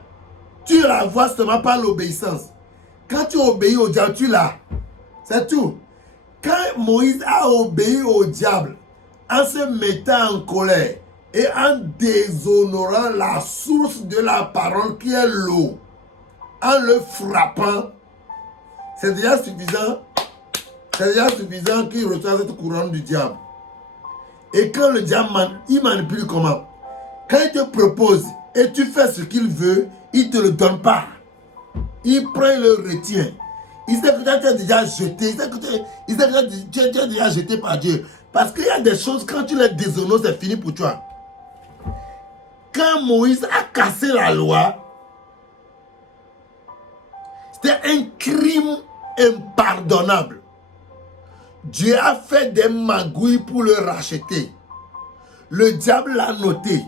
tu la vois seulement par l'obéissance. Quand tu obéis au diable, tu l'as. C'est tout. Quand Moïse a obéi au diable, en se mettant en colère et en déshonorant la source de la parole qui est l'eau, en le frappant, c'est déjà suffisant. C'est déjà suffisant qu'il reçoive cette couronne du diable. Et quand le diable il manipule comment? Quand il te propose et tu fais ce qu'il veut, il ne te le donne pas. Il prend et le retient. Il sait que tu as déjà jeté. Il sait que tu es déjà jeté par Dieu. Parce qu'il y a des choses, quand tu les déshonores, c'est fini pour toi. Quand Moïse a cassé la loi, c'était un crime impardonnable. Dieu a fait des magouilles pour le racheter. Le diable l'a noté.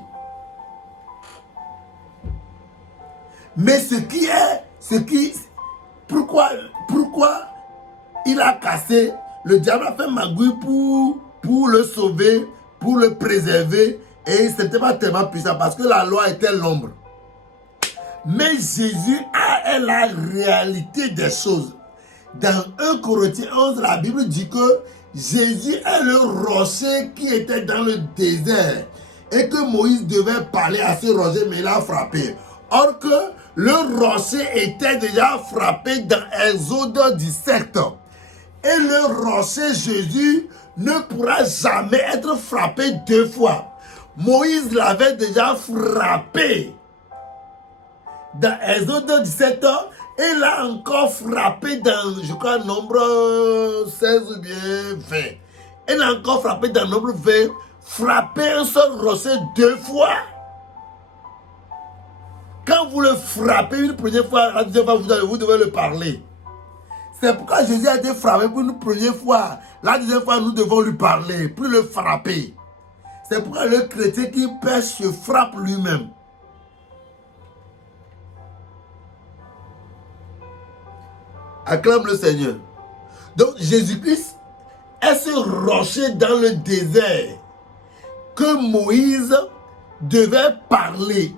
Mais pourquoi il a cassé? Le diable a fait magouille pour le sauver, pour le préserver. Et ce n'était pas tellement puissant parce que la loi était l'ombre. Mais Jésus a la réalité des choses. Dans 1 Corinthiens 11, la Bible dit que Jésus est le rocher qui était dans le désert. Et que Moïse devait parler à ce rocher, mais il a frappé. Or que le rocher était déjà frappé dans Exode 17. Et le rocher Jésus ne pourra jamais être frappé deux fois. Moïse l'avait déjà frappé dans Exode 17 et l'a encore frappé dans, je crois, nombre 16 ou bien 20. Elle a encore frappé dans nombre 20, frappé un seul rocher deux fois. Quand vous le frappez une première fois, la deuxième fois, vous devez le parler. C'est pourquoi Jésus a été frappé pour une première fois. La deuxième fois, nous devons lui parler, plus le frapper. C'est pourquoi le chrétien qui pêche se frappe lui-même. Acclame le Seigneur. Donc Jésus-Christ est ce rocher dans le désert que Moïse devait parler.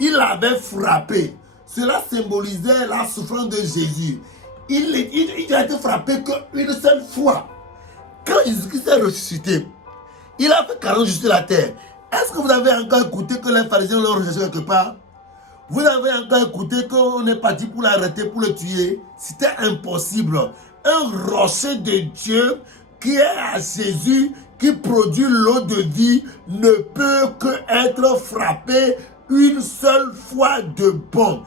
Il l'avait frappé. Cela symbolisait la souffrance de Jésus. Il a été frappé qu'une seule fois. Quand Jésus-Christ est ressuscité, il a fait 40 jours sur la terre. Est-ce que vous avez encore écouté que les pharisiens l'ont recherché quelque part? Vous avez encore écouté qu'on est parti pour l'arrêter, pour le tuer? C'était impossible. Un rocher de Dieu qui est à Jésus, qui produit l'eau de vie, ne peut qu'être frappé une seule fois de bon.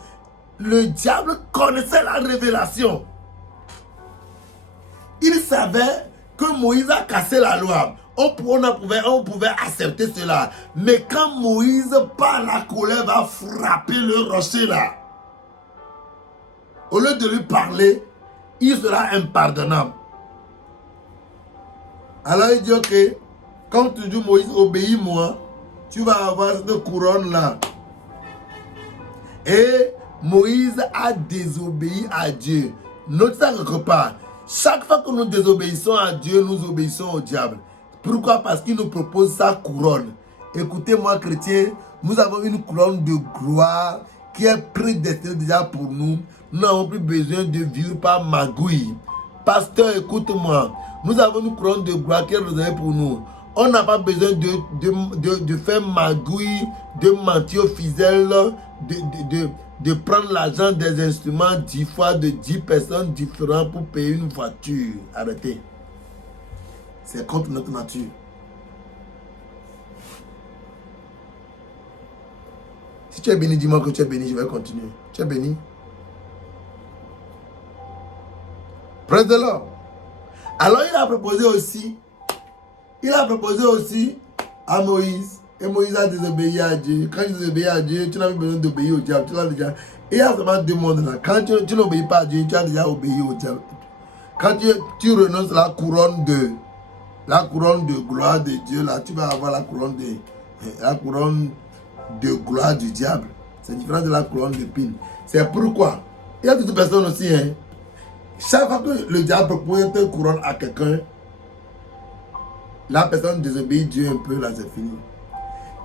Le diable connaissait la révélation. Il savait que Moïse a cassé la loi. On pouvait accepter cela. Mais quand Moïse, par la colère, va frapper le rocher là, au lieu de lui parler, il sera impardonnable. Alors il dit, ok, comme tu dis Moïse, obéis-moi, tu vas avoir cette couronne là. Et Moïse a désobéi à Dieu. Notez ça quelque part. Chaque fois que nous désobéissons à Dieu, nous obéissons au diable. Pourquoi? Parce qu'il nous propose sa couronne. Écoutez-moi, chrétiens, nous avons une couronne de gloire qui est prédestinée déjà pour nous. Nous n'avons plus besoin de vivre par magouille. Pasteur, écoute-moi. Nous avons une couronne de gloire qui est réservée pour nous. On n'a pas besoin de faire magouille, de mentir aux fidèles, de prendre l'argent des instruments 10 fois de 10 personnes différentes pour payer une voiture. Arrêtez. C'est contre notre nature. Si tu es béni, dis-moi que tu es béni, je vais continuer. Tu es béni? Praise the Lord. Alors il a proposé aussi à Moïse. Et Moïse a désobéi à Dieu. Quand tu désobéis à Dieu, tu n'as pas besoin d'obéir au diable. Tu l'as déjà. Et il y a seulement deux mondes là. Quand tu n'obéis pas à Dieu, tu as déjà obéi au diable. Quand tu renonces la couronne de gloire de Dieu, là, tu vas avoir la couronne de gloire du diable. C'est différent de la couronne de pine. C'est pourquoi il y a d'autres personnes aussi. Hein. Chaque fois que le diable propose une couronne à quelqu'un, la personne désobéit Dieu un peu, là c'est fini.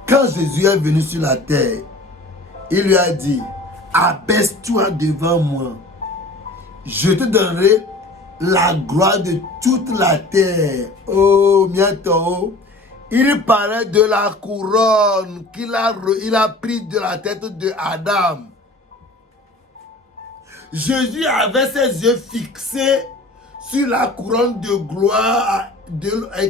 Quand Jésus est venu sur la terre, il lui a dit, abaisse-toi devant moi. Je te donnerai la gloire de toute la terre. Oh, bientôt. Il parlait de la couronne qu'il a pris de la tête de Adam. Jésus avait ses yeux fixés sur la couronne de gloire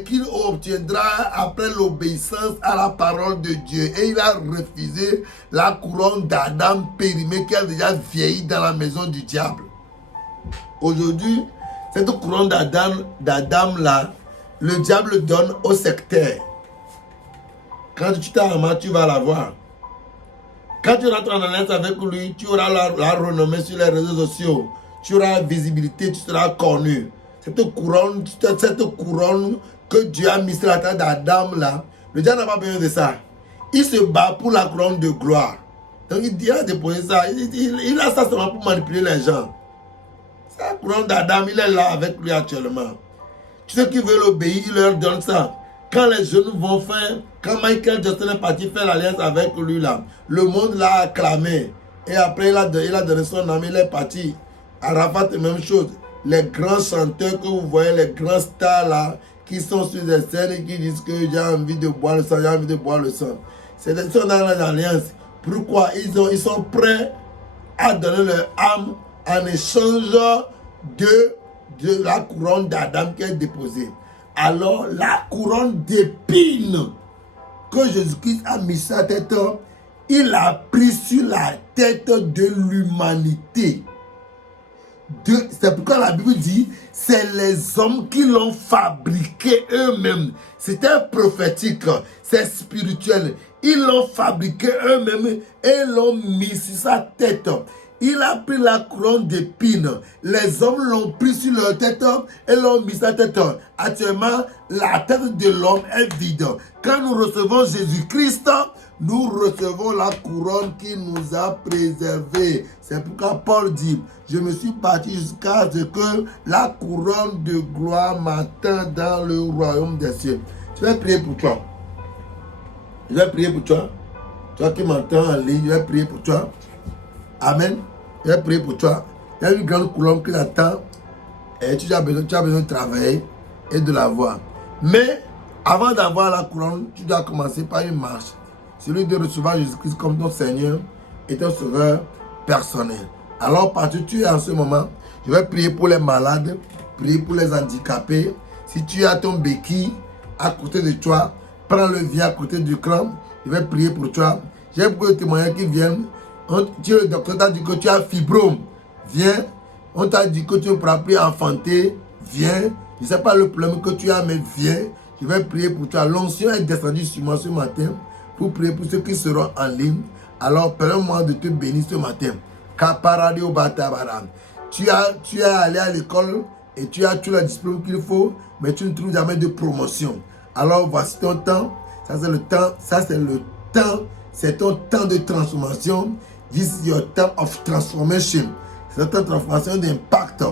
qu'il obtiendra après l'obéissance à la parole de Dieu. Et il a refusé la couronne d'Adam périmée qui a déjà vieilli dans la maison du diable. Aujourd'hui, cette couronne d'Adam là, le diable donne au sectaire. Quand tu t'amas, tu vas la voir. Quand tu rentres en alliance avec lui, tu auras la renommée sur les réseaux sociaux. Tu auras la visibilité, tu seras connu. Cette couronne que Dieu a mise sur la tête d'Adam là, le diable n'a pas besoin de ça. Il se bat pour la couronne de gloire. Donc il a déposé ça. Il a ça seulement pour manipuler les gens. C'est la couronne d'Adam, il est là avec lui actuellement. Tous ceux qui veulent obéir, il leur donne ça. Quand les jeunes vont faire, quand Michael Jackson est parti faire l'alliance avec lui là, le monde l'a acclamé. Et après il a donné son ami, il est parti. Arafat, même chose. Les grands chanteurs que vous voyez, les grands stars là, qui sont sur des scènes et qui disent que j'ai envie de boire le sang, j'ai envie de boire le sang. C'est des gens dans l'alliance. Pourquoi ils sont prêts à donner leur âme en échange de la couronne d'Adam qui est déposée. Alors, la couronne d'épines que Jésus-Christ a mis sur sa tête, il a pris sur la tête de l'humanité. C'est pourquoi la Bible dit, c'est les hommes qui l'ont fabriqué eux-mêmes. C'était prophétique, c'est spirituel. Ils l'ont fabriqué eux-mêmes et l'ont mis sur sa tête. Il a pris la couronne d'épines. Les hommes l'ont pris sur leur tête et l'ont mis sur sa tête. Actuellement, la tête de l'homme est vide. Quand nous recevons Jésus-Christ, nous recevons la couronne qui nous a préservés. C'est pourquoi Paul dit, je me suis parti jusqu'à ce que la couronne de gloire m'attende dans le royaume des cieux. Je vais prier pour toi. Je vais prier pour toi. Toi qui m'entends en ligne, je vais prier pour toi. Amen. Je vais prier pour toi. Il y a une grande couronne qui l'attend. Et tu as besoin de travailler et de la voir. Mais avant d'avoir la couronne, tu dois commencer par une marche. Celui de recevoir Jésus-Christ comme ton Seigneur et ton Sauveur personnel. Alors, partout où tu es en ce moment, je vais prier pour les malades, prier pour les handicapés. Si tu as ton béquille à côté de toi, prends-le, viens à côté du crâne. Je vais prier pour toi. J'ai beaucoup de témoignages qui viennent. Le docteur t'a dit que tu as fibrome. Viens. On t'a dit que tu ne pourras plus enfanter. Viens. Je ne sais pas le problème que tu as, mais viens. Je vais prier pour toi. L'onction est descendue sur moi ce matin pour prier pour ceux qui seront en ligne. Alors, permets-moi de te bénir ce matin. Tu es allé à l'école et tu as tous les diplômes qu'il faut, mais tu ne trouves jamais de promotion. Alors, voici ton temps. Ça, c'est le temps. C'est ton temps de transformation. This is your time of transformation. C'est un temps de transformation d'impact.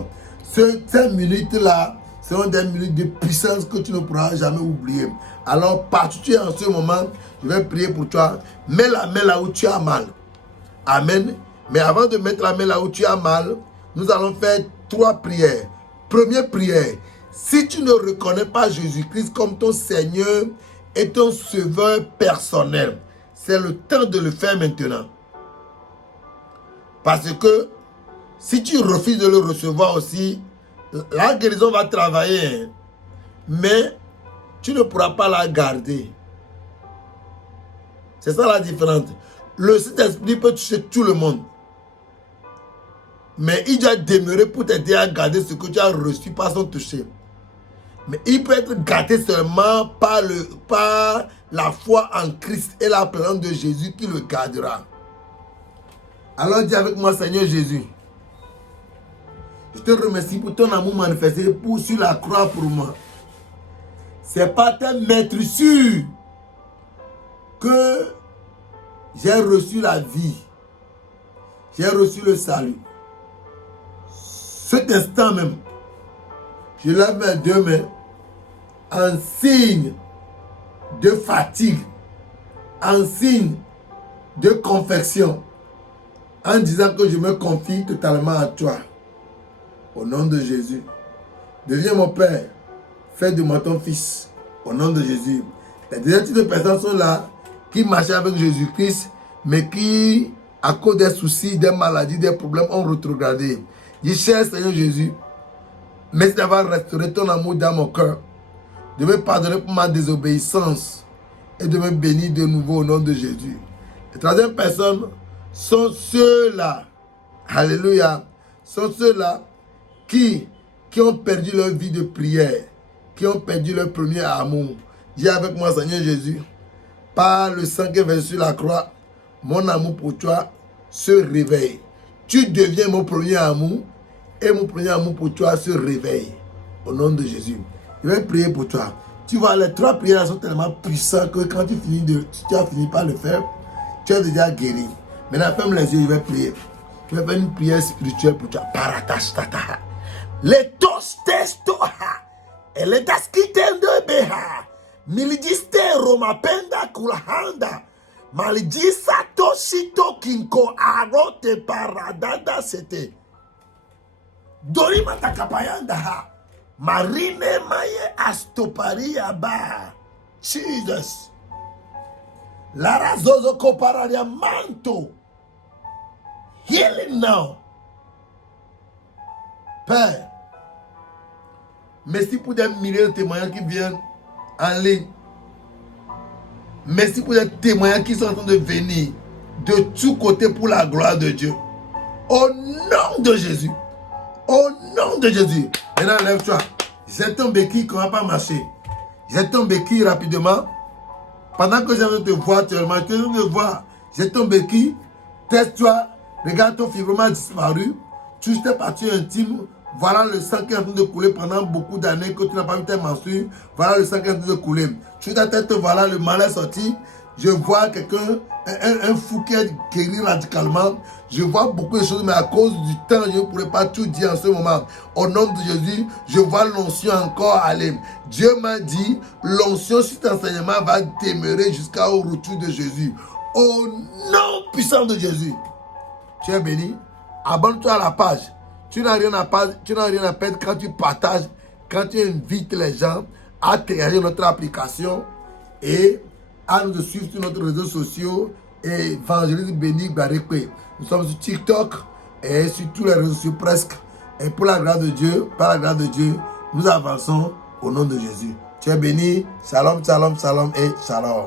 Ces minutes-là seront des minutes de puissance que tu ne pourras jamais oublier. Alors, partout où tu es en ce moment, je vais prier pour toi. Mets la main là où tu as mal. Amen. Mais avant de mettre la main là où tu as mal, nous allons faire 3 prières. Première prière. Si tu ne reconnais pas Jésus-Christ comme ton Seigneur et ton Sauveur personnel, c'est le temps de le faire maintenant. Parce que si tu refuses de le recevoir aussi, la guérison va travailler. Mais tu ne pourras pas la garder. C'est ça la différence. Le Saint-Esprit peut toucher tout le monde. Mais il doit demeurer pour t'aider à garder ce que tu as reçu par son toucher. Mais il peut être gâté seulement par la foi en Christ et la présence de Jésus qui le gardera. Alors dis avec moi, Seigneur Jésus, je te remercie pour ton amour manifesté sur la croix pour moi. C'est par tes maîtres sûrs que j'ai reçu la vie. J'ai reçu le salut. Cet instant même, je lève mes 2 mains en signe de fatigue, en signe de confession, en disant que je me confie totalement à toi. Au nom de Jésus. Deviens mon Père. Fais de moi ton Fils. Au nom de Jésus. Les deuxième type de personnes sont là qui marchaient avec Jésus-Christ, mais qui à cause des soucis, des maladies, des problèmes, ont rétrogradé. Dis, cher Seigneur Jésus, merci d'avoir restauré ton amour dans mon cœur, de me pardonner pour ma désobéissance et de me bénir de nouveau au nom de Jésus. Les troisième personnes sont ceux-là, alléluia, sont ceux-là qui ont perdu leur vie de prière, qui ont perdu leur premier amour. Dis avec moi, Seigneur Jésus, par le sang qui est versé sur la croix, mon amour pour toi se réveille. Tu deviens mon premier amour et mon premier amour pour toi se réveille. Au nom de Jésus. Je vais prier pour toi. Tu vois, les trois prières sont tellement puissantes que quand tu as fini par le faire, tu es déjà guéri. Maintenant, ferme les yeux, je vais prier. Je vais faire une prière spirituelle pour toi. Paratastata. Les tostestoha. Et les taskitendo beha. Milijiste romapenda kulahanda. Malijisa toshito kinko arote paradada sete. Dori matakapayanda ha. Marine maye astoparia ba. Jesus. Lara zozo kopararia manto. Healing now. Père, merci pour des milliers de témoignages qui viennent en ligne. Merci pour les témoignages qui sont en train de venir de tous côtés pour la gloire de Dieu. Au nom de Jésus. Au nom de Jésus. Maintenant, lève-toi. Jette ton béquille qui ne va pas marcher. Jette ton béquille rapidement. Pendant que j'ai envie de te voir actuellement, je te voir. Jette ton béquille. Teste-toi. Regarde ton fibrome a disparu. Tu t'es parti intime. Voilà le sang qui est en train de couler pendant beaucoup d'années que tu n'as pas vu tes menstrues. Voilà le sang qui est en train de couler. Sur ta tête, voilà le mal est sorti. Je vois quelqu'un, un fou qui est guéri radicalement. Je vois beaucoup de choses, mais à cause du temps, je ne pourrais pas tout dire en ce moment. Au nom de Jésus, je vois l'onction encore aller. Dieu m'a dit, l'onction sur cet enseignement va demeurer jusqu'au retour de Jésus. Au nom puissant de Jésus. Tu es béni. Abonne-toi à la page. Tu n'as rien à perdre quand tu partages, quand tu invites les gens à télécharger notre application et à nous suivre sur nos réseaux sociaux et Évangéliste Béni Barekwe. Nous sommes sur TikTok et sur tous les réseaux sociaux presque. Et pour la grâce de Dieu, par la grâce de Dieu, nous avançons au nom de Jésus. Tu es béni. Shalom, shalom, shalom et shalom.